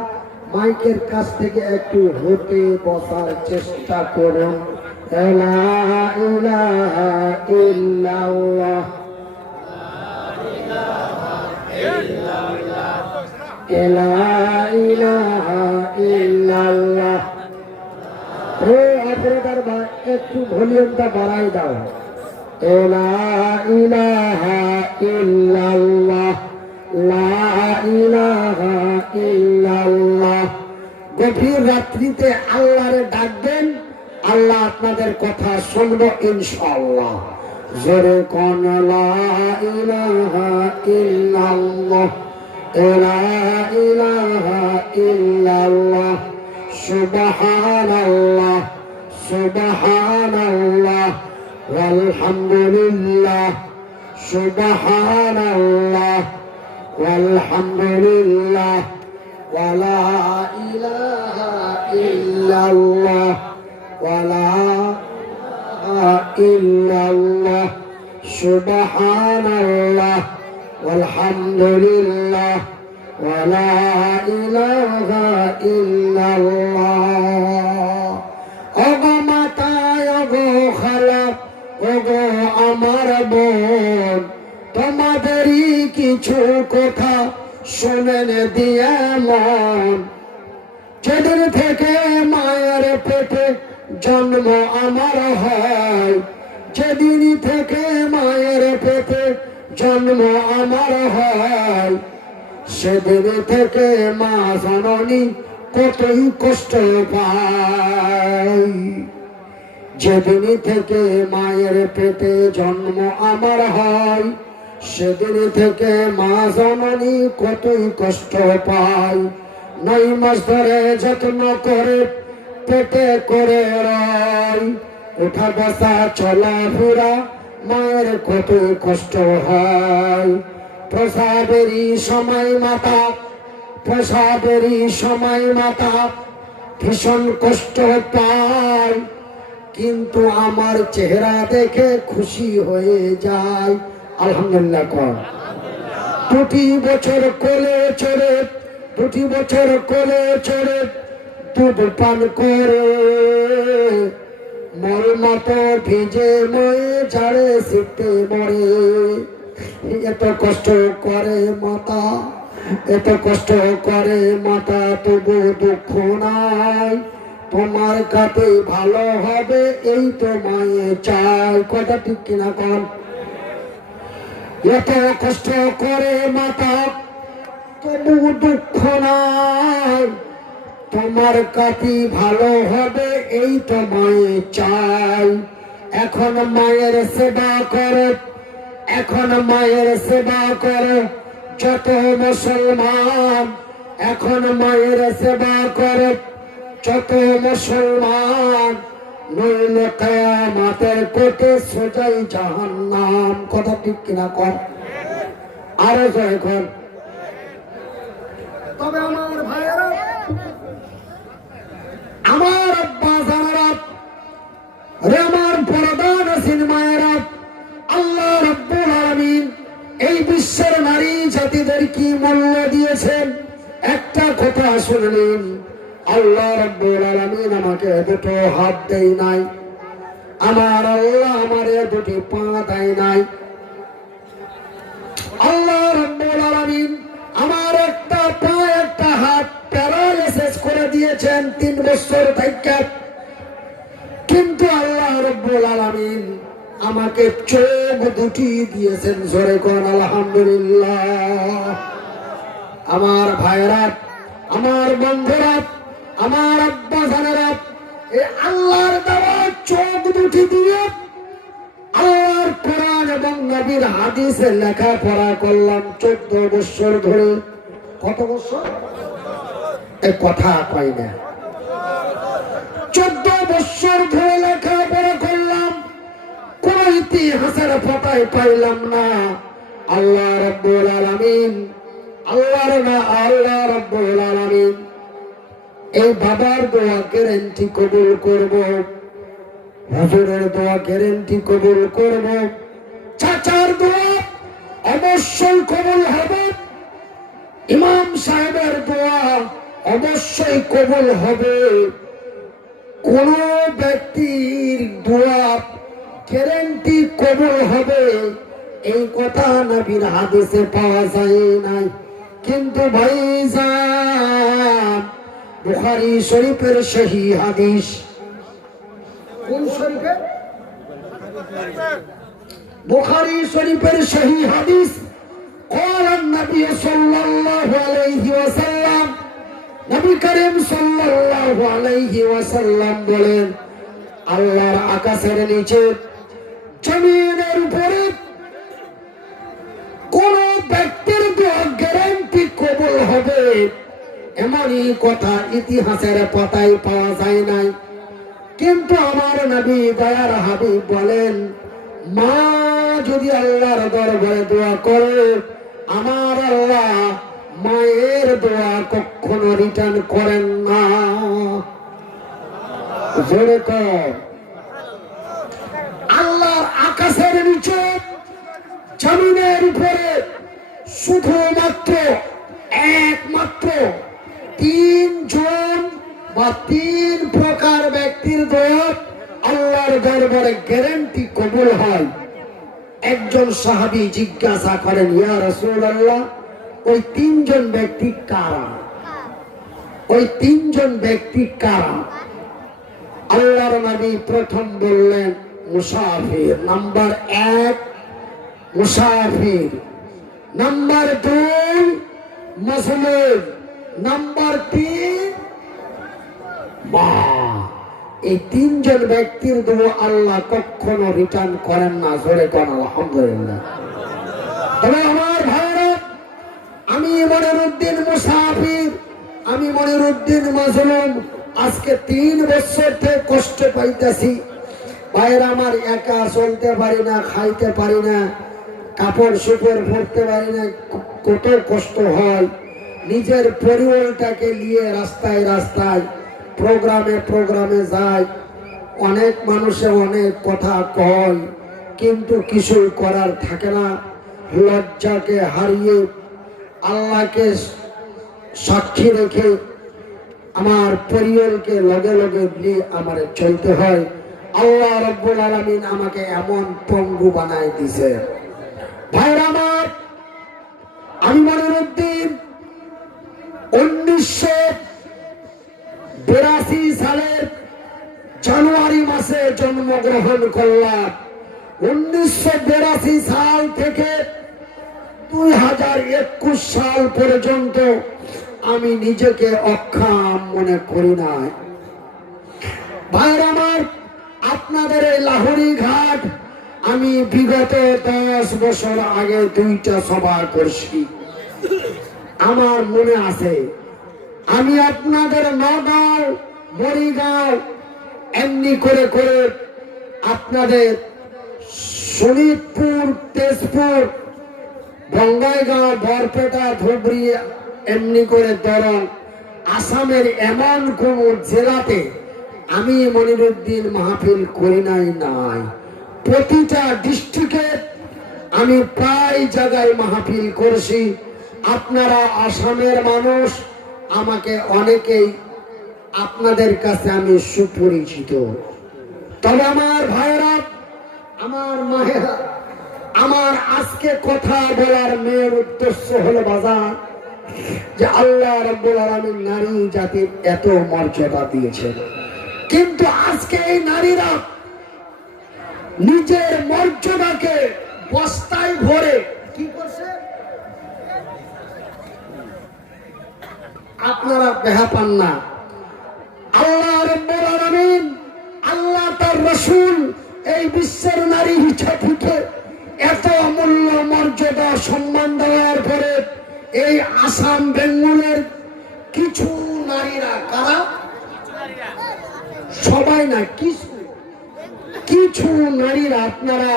মাইকের কাছ থেকে একটু হতে বসার চেষ্টা করুন। লা ইলাহা ইল্লাল্লাহ, লা ইলাহা ইল্লাল্লাহ। হে অপারেটর ভাই, একটু ভলিউমটা বাড়াই দাও। লা ইলাহা ইল্লাল্লাহ, লা ইলাহা ইল্লাল্লাহ। গভীর রাত্রিতে আল্লাহরে ডাকবেন, আল্লাহ আপনাদের কথা শুনবো ইনশাআল্লাহ। জোরে কোন লা ইলাহা ইল্লাল্লাহ, লা ইলাহা ইল্লাল্লাহ, সুবহানাল্লাহ সুবহানাল্লাহ ওয়ালহামদুলিল্লাহ, সুবহানাল্লাহ ওয়ালহামদুলিল্লাহ, ওয়ালা ইলাহা ইল্লাল্লাহ, ওয়ালা ইলাহা ইল্লাল্লাহ, সুবহানাল্লাহ ওয়ালহামদুলিল্লাহ, ওয়ালা ইলাহা ইল্লাল্লাহ। ওগো মাতা, ওগো খালা, ওগো আমার বোন, তোমাদেরই কিছু কথা শোনেন দিয়া মন। যেদিন থেকে মায়ের পেটে জন্ম আমার হয়, যেদিন থেকে মায়ের পেটে জন্ম আমার হয়, সেদিন থেকে মা জননী কতই কষ্ট পায়। যেদিন থেকে মায়ের পেটে জন্ম আমার হয়, সেদিন থেকে মা জননী কতই কষ্ট পায়। 9 মাস ধরে যত্ন করে পেটে করে রয়, উঠা বসা চলাফেরা মায়ের কতই কষ্ট হয়। প্রসাবেরই সময় মাতা, প্রসাবেরই সময় মাতা ভীষণ কষ্ট পায়, কিন্তু আমার চেহারা দেখে খুশি হয়ে যায়। আলহামদুলিল্লাহ কর। 2 বছর কোলে চড়ে, 2 বছর কোলে চড়ে দুধ পান করে, মল মতো ভিজে ময়ে ঝাড়ে শীতে মরে। এত কষ্ট করে মাতা, এত কষ্ট করে মাতা, তবু দুঃখ নাই। তোমার কাছে ভালো হবে এই তো মায়ে চাই। কথা ঠিক কিনা কর? এত কষ্ট করে মাতা, তবু দুঃখ নাই। তোমার কাছে ভালো হবে এই তো মায়ে চাই। এখন মায়ের সেবা করো, এখন মায়ের সেবা করো যত মুসলমান, এখন মায়ের সেবা করো যত মুসলমান, নইলে কিয়ামতের কোটে সোজাই জাহান্নাম। কথা ঠিক কিনা কর? আরো জয় কর। তবে আমার ভাইয়েরা, আমার আব্বা জানারা, রে আমার পরদান সিনেমায়েরা, আল্লাহ রাব্বুল আলামিন এই বিশ্বের নারী জাতিদের কি মূল্য দিয়েছেন একটা কথা শুনলেন আল্লাহ রাব্বুল আলামিন আমাকে দুটো হাত দেয় নাই, আমার আল্লাহ আমারে দুটি পা দেয় নাই। আল্লাহ রাব্বুল আলামিন আমার একটা পা একটা হাত প্যারালাইসিস করে দিয়েছেন 3 বছর থেকে, কিন্তু আল্লাহ রাব্বুল আলামিন আমাকে চোখ দুটি দিয়েছেন। জোরে কোন আলহামদুলিল্লাহ। আমার ভাইরা, আমার বন্ধুরা, আমার আব্বা জানেরা, এই আল্লাহর দেওয়া চোখ দুটি দিয়ে আল্লাহর কোরআন এবং নবীর হাদিসে লেখাপড়া করলাম 14 বছর ধরে। কত বছর? এই কথা কই না। 14 বছর ধরে লেখাপড়া করলাম, কোন ইতিহাসের পাতায় পাইলাম না আল্লাহ রাব্বুল আলামিন, আল্লাহর না আল্লাহ রাব্বুল আলামিন এই বাবার দোয়া গ্যারান্টি কবুল করব, হুজুরের দোয়া গ্যারান্টি কবুল করব, চাচার দোয়া অবশ্যই কবুল হবে, ইমাম সাহেবের দোয়া অবশ্যই কবুল হবে। কোন ব্যক্তির দোয়া গ্যারান্টি কবুল হবে এই কথা নবীর হাদিসে পাওয়া যায় নাই। কিন্তু ভাইজান বুখারী শরীফের সহিহ হাদিস, কোন শরীফে? বুখারী শরীফের সহিহ হাদিস, قال النبي صلى الله عليه وسلم, নবী করিম সাল্লাল্লাহু আলাইহি ওয়াসাল্লাম বলেন, আল্লাহর আকাশের নিচে জমিনের উপরে কোন ব্যক্তির দোয়া গ্যারান্টি কবুল হবে এমনই কথা ইতিহাসের পাতায় পাওয়া যায় নাই। কিন্তু আমার নবী দয়ার হাবিব বলেন, মা যদি আল্লাহর দরবারে দোয়া করে, আমার আল্লাহ মায়ের দোয়া কখনো রিটার্ন করেন না। জোরে কর। আল্লাহর আকাশের নিচে জমিনের উপরে শুধুমাত্র একমাত্র 3 জন বা 3 প্রকার ব্যক্তির দোয়া আল্লাহর দরবারে গ্যারান্টি কবুল হয়। একজন সাহাবী জিজ্ঞাসা করেন, ইয়া রাসূলুল্লাহ, ওই 3 জন ব্যক্তি কারা? ওই 3 জন ব্যক্তি কারা? আল্লাহর নবী প্রথম বললেন মুসাফির, নাম্বার 1 মুসাফির, নাম্বার 2 মুসলিম, নাম্বার 3 মা। এই 3 জন ব্যক্তির দোয়া আল্লাহ কখনো রিটার্ন করেন না। জোরে কোন আলহামদুলিল্লাহ। তবে আমার ভাইরা, আমি মনিরউদ্দিন মুসাফির, আমি মনিরউদ্দিন মাজলুম, আজকে 3 বছর থেকে কষ্ট পাইতেছি। ভাইরা আমার, একা চলতে পারি না, খাইতে পারি না, কাপড় চোপড় পরতে পারি না, কত কষ্ট হয়। নিজের পরিবারটাকে নিয়ে রাস্তায় রাস্তায় প্রোগ্রামে যায়, অনেক মানুষে অনেক কথা কয়, কিন্তু কিছু করার থাকে না। লজ্জাকে হারিয়ে আল্লাহকে সাক্ষী রেখে আমার পরিবারকে লগে লগে নিয়ে আমার চলতে হয়। আল্লাহ রাব্বুল আলামিন আমাকে এমন পঙ্গু বানাই দিছে। ভাইরা আমার, আমি মনিরউদ্দিন 1982 সালের জানুয়ারি মাসে জন্মগ্রহণ করলাম। 1982 সাল থেকে 2021 সাল পর্যন্ত আমি নিজেকে অক্ষম মনে করি নাই। ভাইরা আমার, আপনাদের এই লাহোরি ঘাট আমি বিগত 10 বছর আগে 2টা সভা করছি। আমার মনে আছে, আমি আপনাদের নগাঁও, মরিগাঁও এমনি করে করে আপনাদের শোনিতপুর, তেজপুর, বঙ্গাইগাঁও, বরপেটা, ধুবড়ী এমনি করে দরং, আসামের এমন কোন জেলাতে আমি মনিরউদ্দিন মাহফিল করি নাই। প্রতিটা ডিস্ট্রিক্টে আমি প্রায় জায়গায় মাহফিল করছি। আপনারা আসামের মানুষ, আমাকে অনেকেই আপনাদের কাছে আমি সুপরিচিত। তবে আমার ভাইয়েরা, আমার মায়েরা, আমার আজকে কথা বলার মেয়ের উদ্দেশ্য হলো বাজার যে আল্লাহ রাব্বুল আলামিন নারী জাতির এত মর্যাদা দিয়েছেন, কিন্তু আজকে এই নারীরা নিজের মর্যাদাকে বস্তায় ভরে কি করছে আপনারা বেহা পান না। আল্লাহ রাব্বুল আলামিন, আল্লাহ তার রাসূল এই বিশ্বের নারী জাতিকে এত অমূল্য মর্যাদা সম্মান দেওয়ার পরে এই আসাম বেঙ্গলের কিছু নারীরা, কারা সবাই না, কিছু নারীরা, আপনারা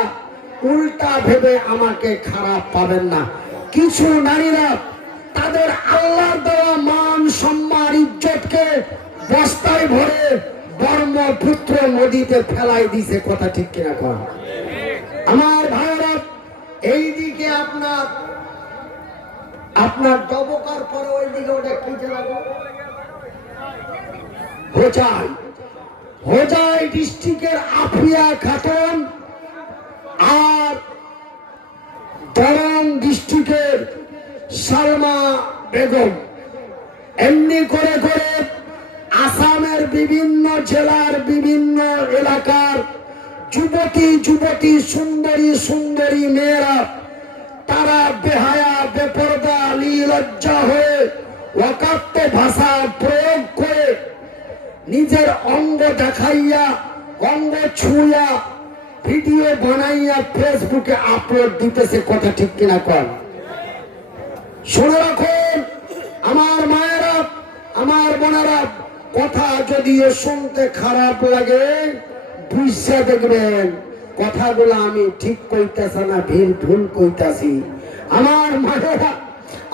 উল্টা ভেবে আমাকে খারাপ পাবেন না, কিছু নারীরা তাদের আল্লাহর দেওয়া মান সম্মান ইজ্জতকে বস্তায় ভরে ব্রহ্মপুত্র নদীতে ফেলাই দিছে। কথা ঠিক কিনা কন? আমার ভাইরা, এইদিকে আপনার ডবকার পরে ওইদিকে ওটা কি জেলাবো, হোজাই ডিস্ট্রিক্টের আফিয়া খাতুন আর দরং ডিস্ট্রিক্টের সালমা বেগম, এমনি করে করে আসামের বিভিন্ন জেলার বিভিন্ন এলাকার যুবতী সুন্দরী সুন্দরী মেয়েরা তারা বেহায়া বেপরদা নির্লজ্জা হয়ে ওয়াকাত্ত ভাষা প্রয়োগ করে নিজের অঙ্গ দেখাইয়া, অঙ্গ ছুঁয়া ভিডিও বানাইয়া ফেসবুকে আপলোড দিতেছে। কথা ঠিক কিনা কন? শুনে রাখুন আমার মায়েরা, আমার বোনেরা, কথা যদিও শুনতে খারাপ লাগে বুঝতে দেখবেন কথাগুলো আমি ঠিক কইতাছি না ভুল কইতাছি। আমার মায়েরা,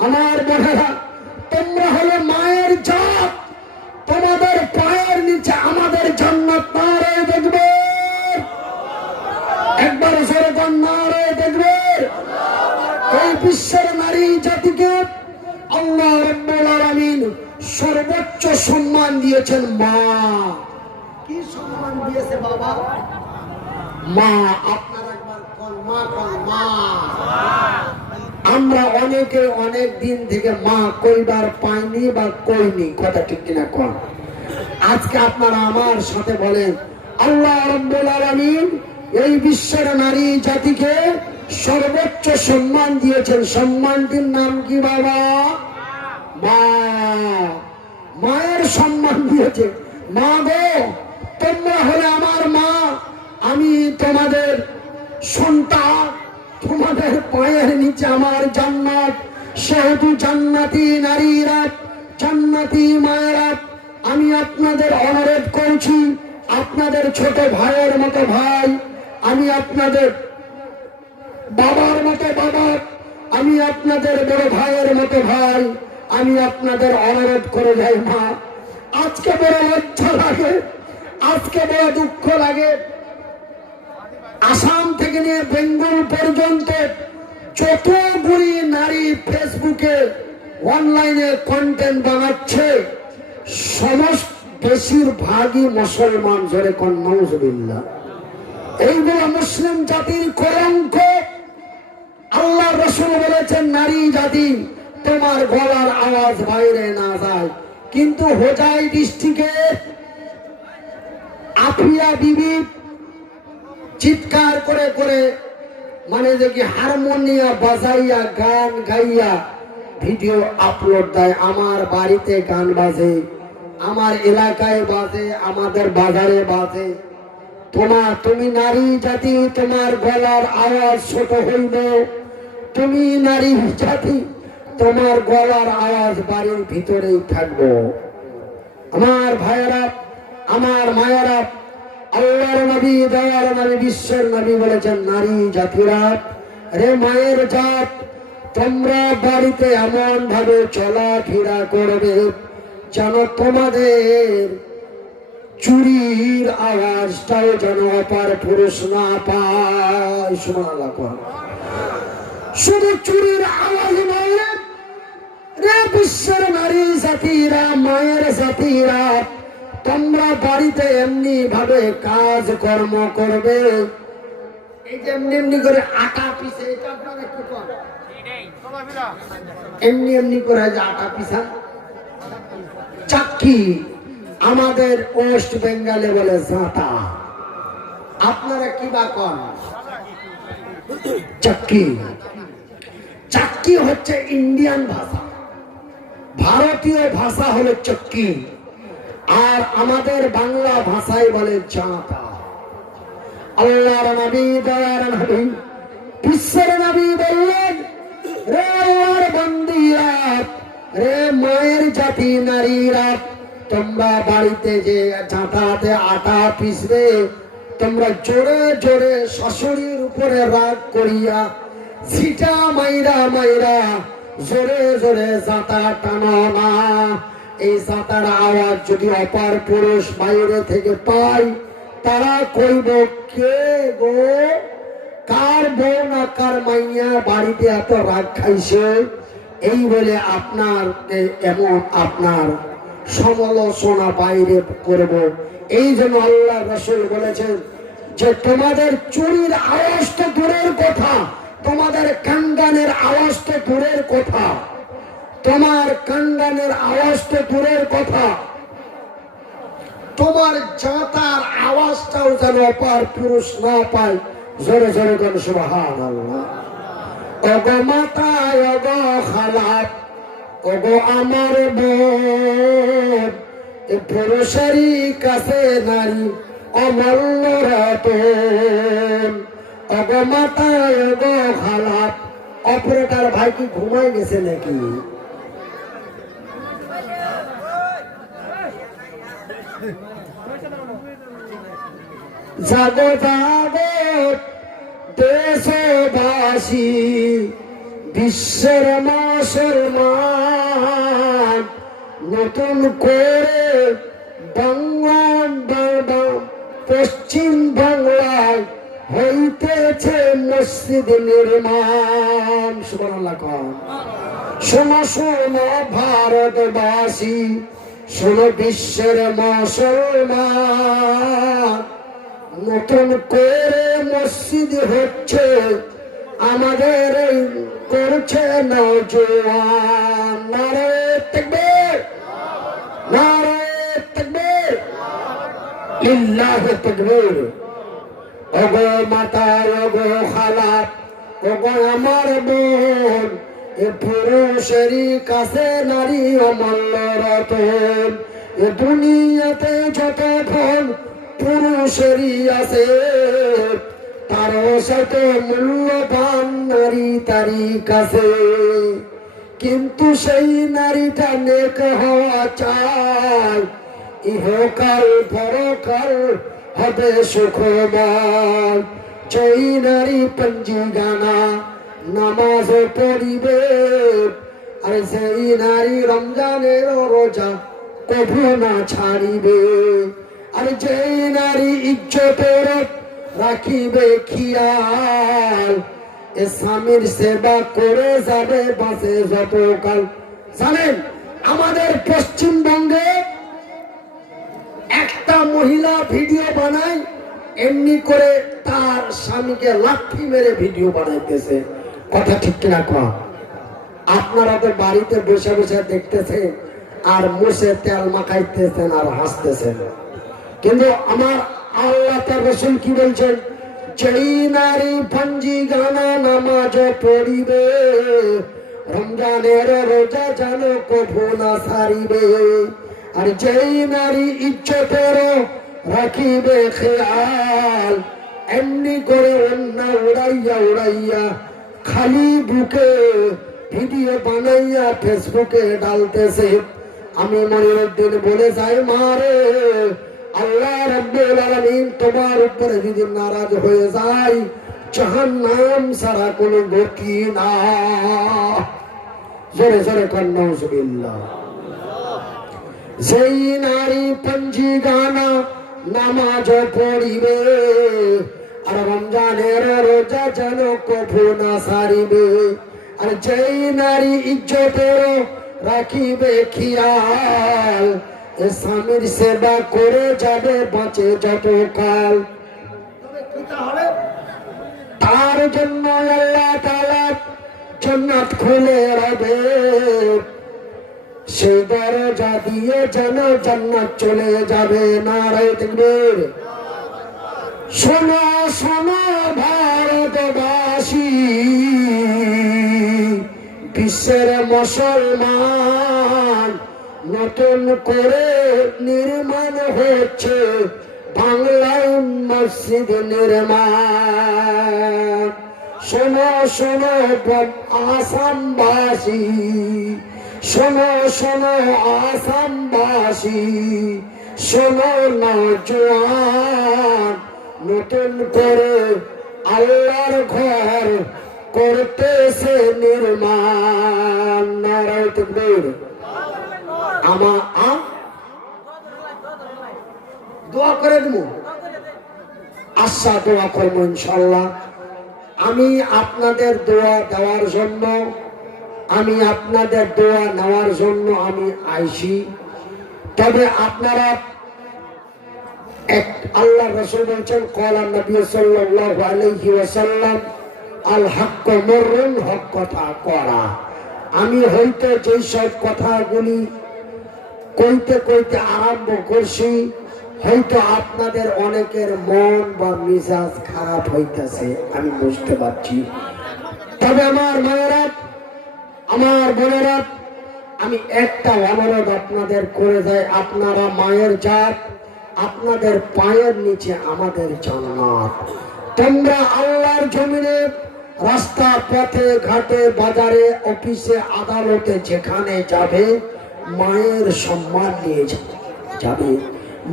আমার বোনেরা, তোমরা হলো মায়ের জাত, তোমাদের পায়ের নিচে আমাদের জান্নাত। নারে দেখবে একবার জোরে কোন নারে দেখবে। এই বিশ্বের নারী জাতিকে আল্লাহ রাব্বুল আলামিন সর্বোচ্চ সম্মান দিয়েছেন মা। কি সম্মান দিয়েছে বাবা? মা। আপনারা একবার কোন মা, কোন মা। আমরা অনেকে অনেক দিন থেকে মা কইবার পাইনি বা কইনি। কথা ঠিক কিনা কোন? আজকে আপনারা আমার সাথে বলেন আল্লাহ রাব্বুল আলামিন এই বিশ্বের নারী জাতিকে সর্বোচ্চ সম্মান দিয়েছেন। সম্মানটির নাম কি বাবা? মা। মায়ের সম্মান দিয়েছে। মা গো, তোমরা হলে আমার মা, আমি তোমাদের সন্তান, তোমাদের পায়ের নিচে আমার জান্নাত। সেহেতু জান্নাতি নারীরা, জান্নাতি মায়েরা, আমি আপনাদের অনুরোধ করছি, আপনাদের ছোট ভাইয়ের মতো ভাই, আমি আপনাদের বাবার মতো বাবা, আমি আপনাদের বড় ভাইয়ের মতো ভাই, আমি আপনাদের অনুরোধ করে যাই মা। আজকে বড় লজ্জা লাগে, আজকে বড় দুঃখ লাগে, আসাম থেকে নিয়ে বেঙ্গল পর্যন্ত যতগুলি নারী ফেসবুকে অনলাইনে কন্টেন্ট বানাচ্ছে সমস্ত বেশিরভাগই মুসলমান। জোরে কোন নাউজুবিল্লাহ। এইগুলো মুসলিম জাতির কলঙ্ক। আল্লাহ রাসূল বলেছেন নারী জাতি তোমার গলার আওয়াজ বাইরে না যায়। কিন্তু হোজাই ডিস্ট্রিক্টে আফিয়া বিবি চিৎকার করে করে, মানে দেখি হারমোনিয়া বাজাইয়া গান গাইয়া ভিডিও আপলোড দেয়। আমার বাড়িতে গান বাজে, আমার এলাকায় বাজে, আমাদের বাজারে বাজে। তুমি নারী জাতি, তোমার গলার আওয়াজ ছোট হইবে। তুমি নারী জাতি, তোমার গলার আওয়াজ বাড়ির ভিতরেই থাকবো। আমার ভাইয়েরা, আমার মায়েরা, আল্লাহর নবী, দয়ার নবী, বিশ্বের নবী বলেছেন নারী জাতিরা, রে মায়ের জাত, তোমরা বাড়িতে এমন ভাবে চলাফেরা করবে যেন তোমাদের চুরির আওয়াজটাও যেন অপার পুরুষ না পায়। সুবহানাল্লাহ। শুধু চুরির আওয়াজ নয়, রে বিশ্বের নারী জাতিরা, মায়ের জাতিরা, তোমরা বাড়িতে এমনি ভাবে কাজ কর্ম করবে। এই যে এমনি এমনি করে আটা পিছে, এটা আপনারা কি করেন? এমনি এমনি করে যে আটা পিছা চাক্কি, আমাদের ওয়েস্ট বেঙ্গলে বলে জাঁতা, আপনারা কি বা কন? চাক্কি। চাক্কি হচ্ছে ইন্ডিয়ান ভাষা, ভারতীয় ভাষা হলো চক্কি, আর আমাদের বাংলা ভাষায় বলে জাঁতা। আল্লাহর নবী, দয়ার নবী, বিশ্বের নবী বললেন, রে আল্লাহর বান্দীরা, রে মায়ের জাতি নারীরা, তোমরা বাড়িতে যে জাঁতাতে আটা পিসবে, তোমরা জোরে জোরে শাশুড়ির উপরে রাগ করিয়া ছিটা মাইরা মাইরা জোরে জোরে জাঁতা টানো না। এই জাঁতার আওয়াজ যদি অপার পুরুষ বাইরে থেকে পায়, তারা কইব, কে গো, কার বউ না কার মাইয়া বাড়িতে এত রাগ খাইছে, এই বলে আপনার এমন আপনার সমালোচনা বাইরে করব। এই জন্য আল্লাহ রাসূল বলেছেন যে তোমাদের চুরির আওয়াজ তো দূরের কথা, তোমাদের কান্দানের আওয়াজ তো দূরের কথা, তোমার কান্দানের আওয়াজ তো দূরের কথা, তোমার জাঁতার আওয়াজটাও যেন অপার পুরুষ না পায়। জোরে জোরে কোন সুবহানাল্লাহ। ওগো মাতা, ওগো খালাপ, ওগো আমার বোন, এ পুরুষেরই কাছে নারী অমূল্য রতন। ওগো মাতা, ওগো খালাপ। অপারেটর ভাই কি ঘুমাই গেছে নাকি? জাগো জাগো দেশবাসী, বিশ্বের মুসলমান, নতুন করে পশ্চিম বাংলায় হইতেছে মসজিদ নির্মাণ। সুবহানাল্লাহ। শোনো শোনো ভারতবাসী, শোনো বিশ্বের মুসলমান, নতুন করে মসজিদ হচ্ছে আমাদের করছে নওজোয়ান। নারে তাকবীর, নারে তাকবীর, লিল্লাহি তাকবীর। ওগো মাতা, ওগো খালাপ, ওগো আমার বোন, এ পুরুষেরই কাছে নারী অমূল্য রতন। এ দুনিয়াতে যত ধন পুরুষেরই আছে, তারও সাথে মূল্যবান নারী তারই কাছে। কিন্তু সেই নারীটা নেক হওয়া চায়, ইহকাল পরকাল হবে সুখময়। যেই নারী পঞ্জিগানা নামাজ পড়িবে, আর সেই নারী রমজানের রোজা কভু না ছাড়িবে, আর যেই নারী ইজ্জতের রাখিবে খেয়াল, এ স্বামীর সেবা করে যাবে বাঁচে যতকাল। জানেন আমাদের পশ্চিমবঙ্গে একটা মহিলা ভিডিও বানায়, এমনি করে তার স্বামীকে লাথি মেরে ভিডিও বানাইতেছে। কথা ঠিক কিনা কম? আপনারা তো বাড়িতে বসে বসে দেখতেছেন আর মুছে তেল মাখাইতেছেন আর হাসতেছেন, কিন্তু আমার আল্লাহ তার রাসূল কি বলছেন? যেই নারী পঞ্জিগানা নামাজ পড়িবে, রমজানের রোজা যেন কভু না ছাড়িবে, আর যেই নারী ইজ্জতের রাখিবে খেয়াল, এমনি করে অন্য উড়াইয়া উড়াইয়া খালি বুকে ভিডিও বানাইয়া ফেসবুকে ডালতেছে। আমি মনিরুদ্দিন বলে যাই, মারে আল্লাহ রাব্বুল আলামিন তোমার উপরে যদি নারাজ হয়ে যায়, জাহান্নাম ছাড়া কোনো গতি না। জোরে জোরে কর নাউজুবিল্লাহ। যেই নারী পঞ্জিগানা নামাজ পড়িবে, আর রমজানের রোজা যেন কভু না ছাড়িবে, আর যেই নারী ইজ্জতের রাখিবে খেয়াল, এ স্বামীর সেবা করে যাবে বাঁচে যত কাল। তার জন্য আল্লাহ তাআলা জান্নাত খুলে রাখবে, সেই দরজা দিয়ে যেন জান্নাত চলে যাবে। নারায়ে তাকবীর। শোনো শোনো ভারতবাসী, বিশ্বের মুসলমান, নতুন করে নির্মাণ হচ্ছে বাংলায় মসজিদ নির্মাণ। শোনো শোনো আসামবাসী, শোনো শোনো আসামবাসী, শোনো নওজোয়ান, নতুন করে আল্লাহর ঘর করতেছে নির্মাণ। নারায়ে তাকবীর। দোয়া করে দেবো, আচ্ছা দোয়া করবো ইনশাল্লাহ। আমি আপনাদের দোয়া দেওয়ার জন্য, আমি আপনাদের দোয়া নেওয়ার জন্য আমি আইছি। তবে আপনারা আল্লাহ রাসূল বলেছেন, ক্বালা নবী সাল্লাল্লাহু আলাইহি ওয়াসাল্লাম, আল হক মুররুন, হক কথা করা। আমি হয়তো যেই সব কথাগুলি কইতে কইতে আরম্ভ করছি, হয়তো আপনাদের অনেকের মন বা মিজাজ খারাপ হইতেছে, আমি বুঝতে পারছি। তবে আমার মায়েরা, আমার বোনেরা, আমি একটা অনুরোধ আপনাদের করে যাই, আপনারা মায়ের জাত, আপনাদের পায়ের নিচে আমাদের জান্নাত। তোমরা আল্লাহর জমিনে রাস্তা পথে ঘাটে বাজারে অফিসে আদালতে যেখানে যাবে, মায়ের সম্মান নিয়ে যাবে,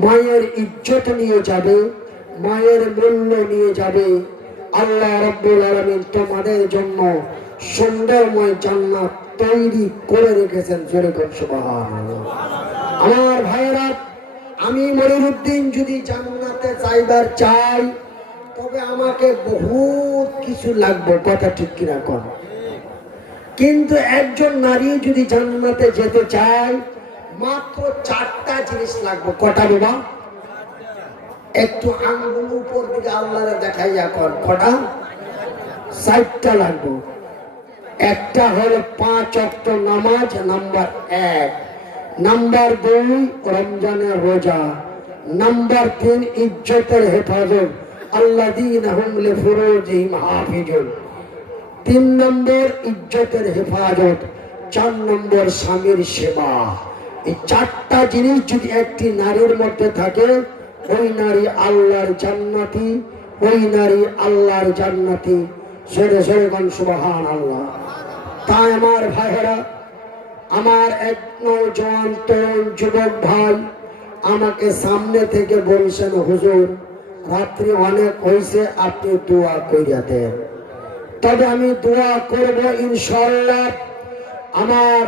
মায়ের ইজ্জত নিয়ে যাবে, মায়ের মূল্য নিয়ে যাবে। আল্লাহ রাব্বুল আলামিন তোমাদের জন্য সুন্দরময় জান্নাত তৈরি করে রেখেছেন। জোরে বলুন সুবহানাল্লাহ। আমার ভাইরা, আমি মনিরউদ্দিন যদি জান্নাতে যাইবার চাই, তবে আমাকে বহুত কিছু লাগবে, কথা ঠিক কিনা কোন? কিন্তু একজন নারী যদি জান্নাতে যেতে চায়, মাত্র 4টা জিনিস লাগবে। কটা বাবা? একটু আঙ্গুল উপর দিকে আল্লাহরে দেখাইয়া কর, কটা? 4টা লাগবে। একটা হলো 5 ওয়াক্ত নামাজ, নাম্বার 1। নাম্বার 2 রমজানের রোজা। নাম্বার 3 ইজ্জতের হেফাজত, আল্লাযীনা হুম লিফুরুজিহিম হাফিজুন। 3 নম্বর ইজ্জতের হেফাজত। 4 নম্বর স্বামীর সেবা। এই 4টা জিনিস যদি একটি নারীর মধ্যে থাকে, ওই নারী আল্লাহর জান্নাতি, ওই নারী আল্লাহর জান্নাতি। জোরে জোরে বলুন সুবহানাল্লাহ। তাই আমার ভাইয়েরা, আমার এক নওজোয়ান তরুণ যুবক ভাই আমাকে সামনে থেকে বলছেন, হুজুর রাত্রি অনেক হয়েছে, আপনি দোয়া কইরা দেন। তবে আমি দোয়া করব ইনশাআল্লাহ। আমার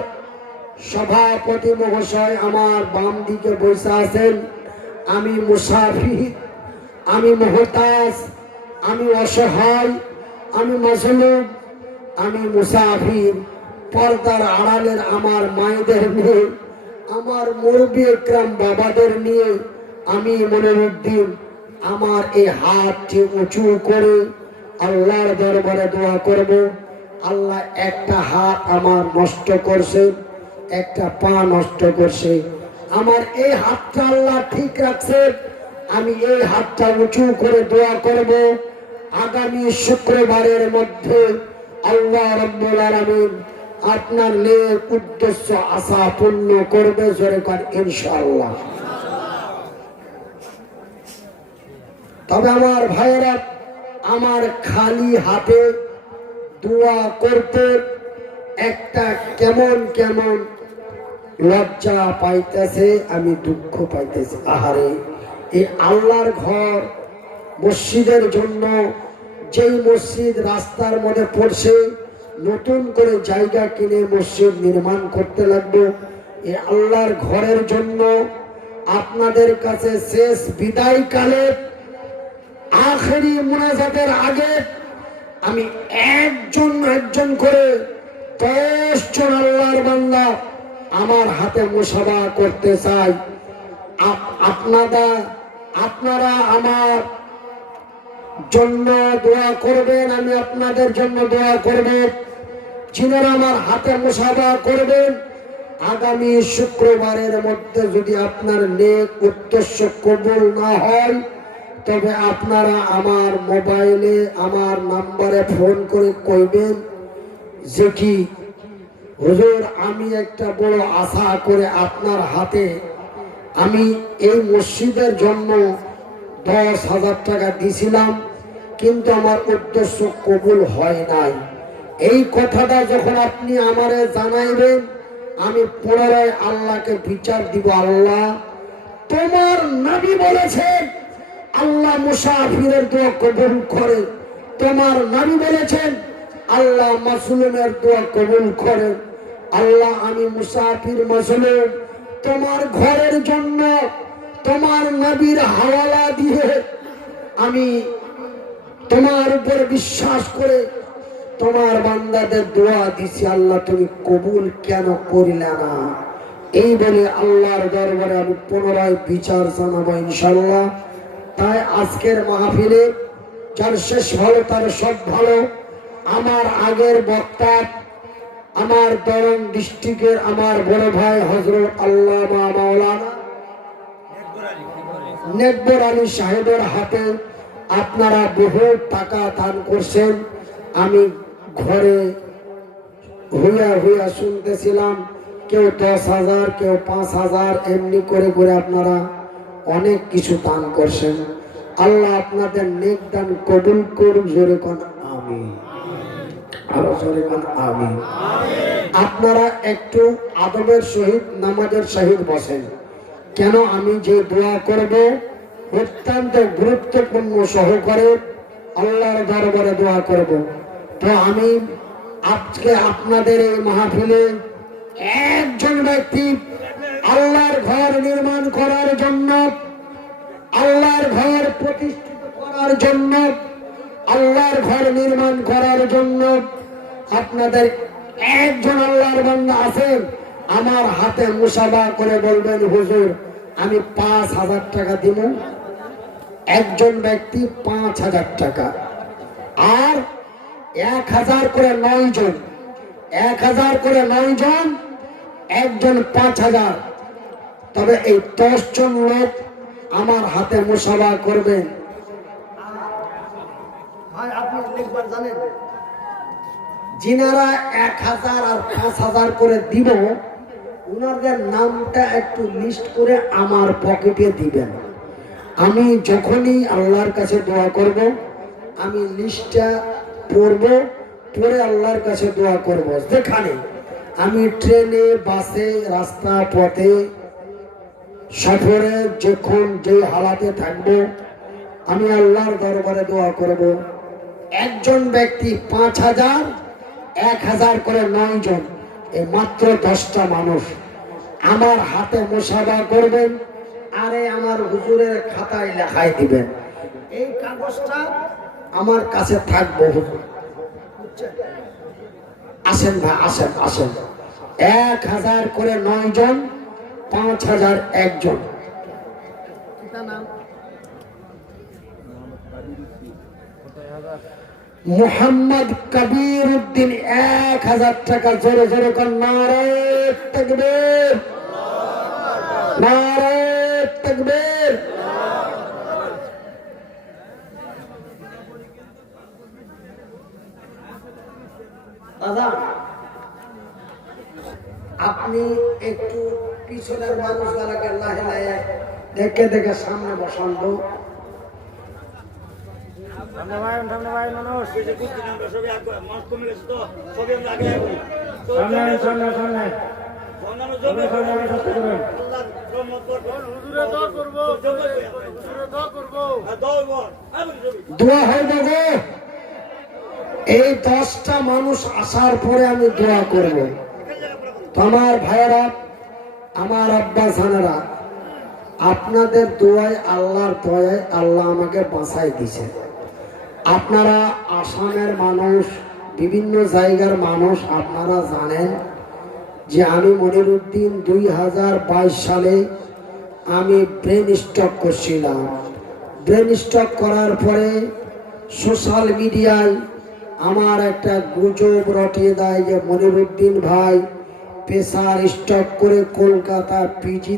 সভাপতি মহাশয় আমার বাম দিকে বসে আছেন। আমি মুসাফির, আমি মুহতাজ, আমি অসহায়, আমি মাজলুম, আমি মুসাফির। পর্দার আড়ালের আমার মায়েদের নিয়ে, আমার মুরব্বি একরাম বাবাদের নিয়ে আমি মনিরউদ্দিন আমার এই হাতটি উঁচু করে আল্লাহর দরবারে দোয়া করব। আল্লাহ একটা হাত আমার নষ্ট করছে, একটা পা নষ্ট করছে, আমার এই হাতটা আল্লাহ ঠিক রাখছে। আমি এই হাতটা উঁচু করে দোয়া করব, আগামী শুক্রবারের মধ্যে আল্লাহ রাব্বুল আলামিন আপনার নেক উদ্দেশ্য আশা পূর্ণ করবে। জোরে কর ইনশাআল্লাহ। তবে আমার ভাইয়েরা, আমার খালি হাতে দোয়া করতে একটা কেমন কেমন লজ্জা পাইতেছে, আমি দুঃখ পাইতেছি। আহারে, এই আল্লাহর ঘর মসজিদের জন্য, যেই মসজিদ রাস্তার মধ্যে পড়ছে, নতুন করে জায়গা কিনে মসজিদ নির্মাণ করতে লাগবে। এই আল্লাহর ঘরের জন্য আপনাদের কাছে শেষ বিদায় কালে আখেরি মুনাজাতের আগে আমি একজন একজন করে 10 জন আল্লাহর বান্দা আমার হাতে মুসাফা করতে চাই। আপনারা আমার জন্য দোয়া করবেন, আমি আপনাদের জন্য দোয়া করব। যিনারা আমার হাতে মুসাফা করবেন, আগামী শুক্রবারের মধ্যে যদি আপনার নেক উদ্দেশ্য কবুল না হয়, তবে আপনারা আমার মোবাইলে আমার নাম্বারে ফোন করে কইবেন যে কি হুজুর, আমি একটা বড় আশা করে আপনার হাতে আমি এই মসজিদের জন্য 10,000 টাকা দিয়েছিলাম, কিন্তু আমার উদ্দেশ্য কবুল হয় নাই। এই কথাটা যখন আপনি আমারে জানাইবেন, আমি পুনরায় আল্লাহকে বিচার দিব। আল্লাহ, তোমার নবী বলেছেন আল্লাহ মুসাফিরের দোয়া কবুল করে। তোমার নবী বলেছেন আল্লাহ মাসলুমের দোয়া কবুল করে। আল্লাহ, আমি মুসাফির মাসলুম, তোমার ঘরের জন্য তোমার নবীর হাওয়ালা দিয়ে আমি তোমার উপর বিশ্বাস করে তোমার বান্দাদের দোয়া দিছি। আল্লাহ, তুমি কবুল কেন করিলে না? এই বলে আল্লাহর দরবারে আমি পুনরায় বিচার জানাবো ইনশাআল্লাহ। তাই আজকের মাহফিলে যার শেষ ভালো তার সব ভালো। আমার আগের বক্তা, আমার দরং ডিস্ট্রিক্টের আমার বড় ভাই হযরত আল্লামা মাওলানা নেকবর আলী সাহেবের হাতে আপনারা বহু টাকা দান করছেন। আমি ঘরে হুইয়া হুইয়া শুনতেছিলাম, কেউ 10,000, কেউ 5,000, এমনি করে করে আপনারা অনেক কিছু দান করছেন। আল্লাহ আপনাদের নেক দান কবুল করুক। জোরে কোন আমিন, আরো জোরে কোন আমিন। আপনারা একটু আদবের সহিত নামাজের সহিত বসেন। কেন আমি যে দোয়া করব অত্যন্ত গুরুত্বপূর্ণ সহকারে আল্লাহর দরবারে দোয়া করব। তো আমি আজকে আপনাদের এই মাহফিলে একজন ব্যক্তি আল্লাহর ঘর নির্মাণ করার জন্য, আল্লাহর ঘর প্রতিষ্ঠিত করার জন্য, আল্লাহর ঘর নির্মাণ করার জন্য আপনাদের একজন আল্লাহর বান্দা আছেন, আমার হাতে মুসাফা করে বলবেন হুজুর আমি 5,000 টাকা দিব। একজন ব্যক্তি 5,000 টাকা, আর 1,000 করে 9 জন, 1,000 করে 9 জন, একজন 5,000। তবে এই 10 জন লোক আমার হাতে মুসাফা করবেন। ভাই আপনি একবার জানেন, যিনারা 1,000 আর 5,000 করে দিব, উনাদের নামটা একটু লিস্ট করে আমার পকেটে দিবেন। আমি যখনই আল্লাহর কাছে দোয়া করব, আমি লিস্টটা পড়ব, পড়ে আল্লাহর কাছে দোয়া করব। যেখানে আমি ট্রেনে, বাসে, রাস্তা পথে, সফরে, যখন যে হালাতে থাকব, আমি আল্লাহর দরবারে দোয়া করব। একজন ব্যক্তি 5,000, 1,000 করে 9 জন, এই মাত্র 10টা মানুষ আমার হাতে মুসাফা করবেন। আরে আমার হুজুরের খাতায় লেখাই দিবেন। এই কাগজটা আমার কাছে থাকবো। আসেন ভাই, আসেন আসেন। 1,000 করে 9 জন, 5,000 একজন। মোহাম্মদ কবির উদ্দিন 1,000 টাকা। জোরে জোরে কর নারে তাকবীর, নারে তাকবীর। দাদা আপনি একটু পিছনের মানুষগুলাকে লাহে লাহে দেখে দেখে সামনে বসানো। দোয়া হয় না গো। এই 10টা মানুষ আসার পরে আমি দোয়া করব। আমার ভাইয়েরা, আমার আব্বা জানেরা, আপনাদের দোয়ায়, আল্লাহর দয়ায় আল্লাহ আমাকে বাঁচাই দিয়েছে। আপনারা আসামের মানুষ, বিভিন্ন জায়গার মানুষ, আপনারা জানেন যে আমি মনিরুদ্দিন 2022 সালে আমি ব্রেন স্ট্রোক করছিলাম। ব্রেন স্ট্রোক করার পরে সোশ্যাল মিডিয়ায় আমার একটা গুজব রটিয়ে দেয় যে মনিরুদ্দিন ভাই প্রেসার স্ট্রোক করে কলকাতা পিজি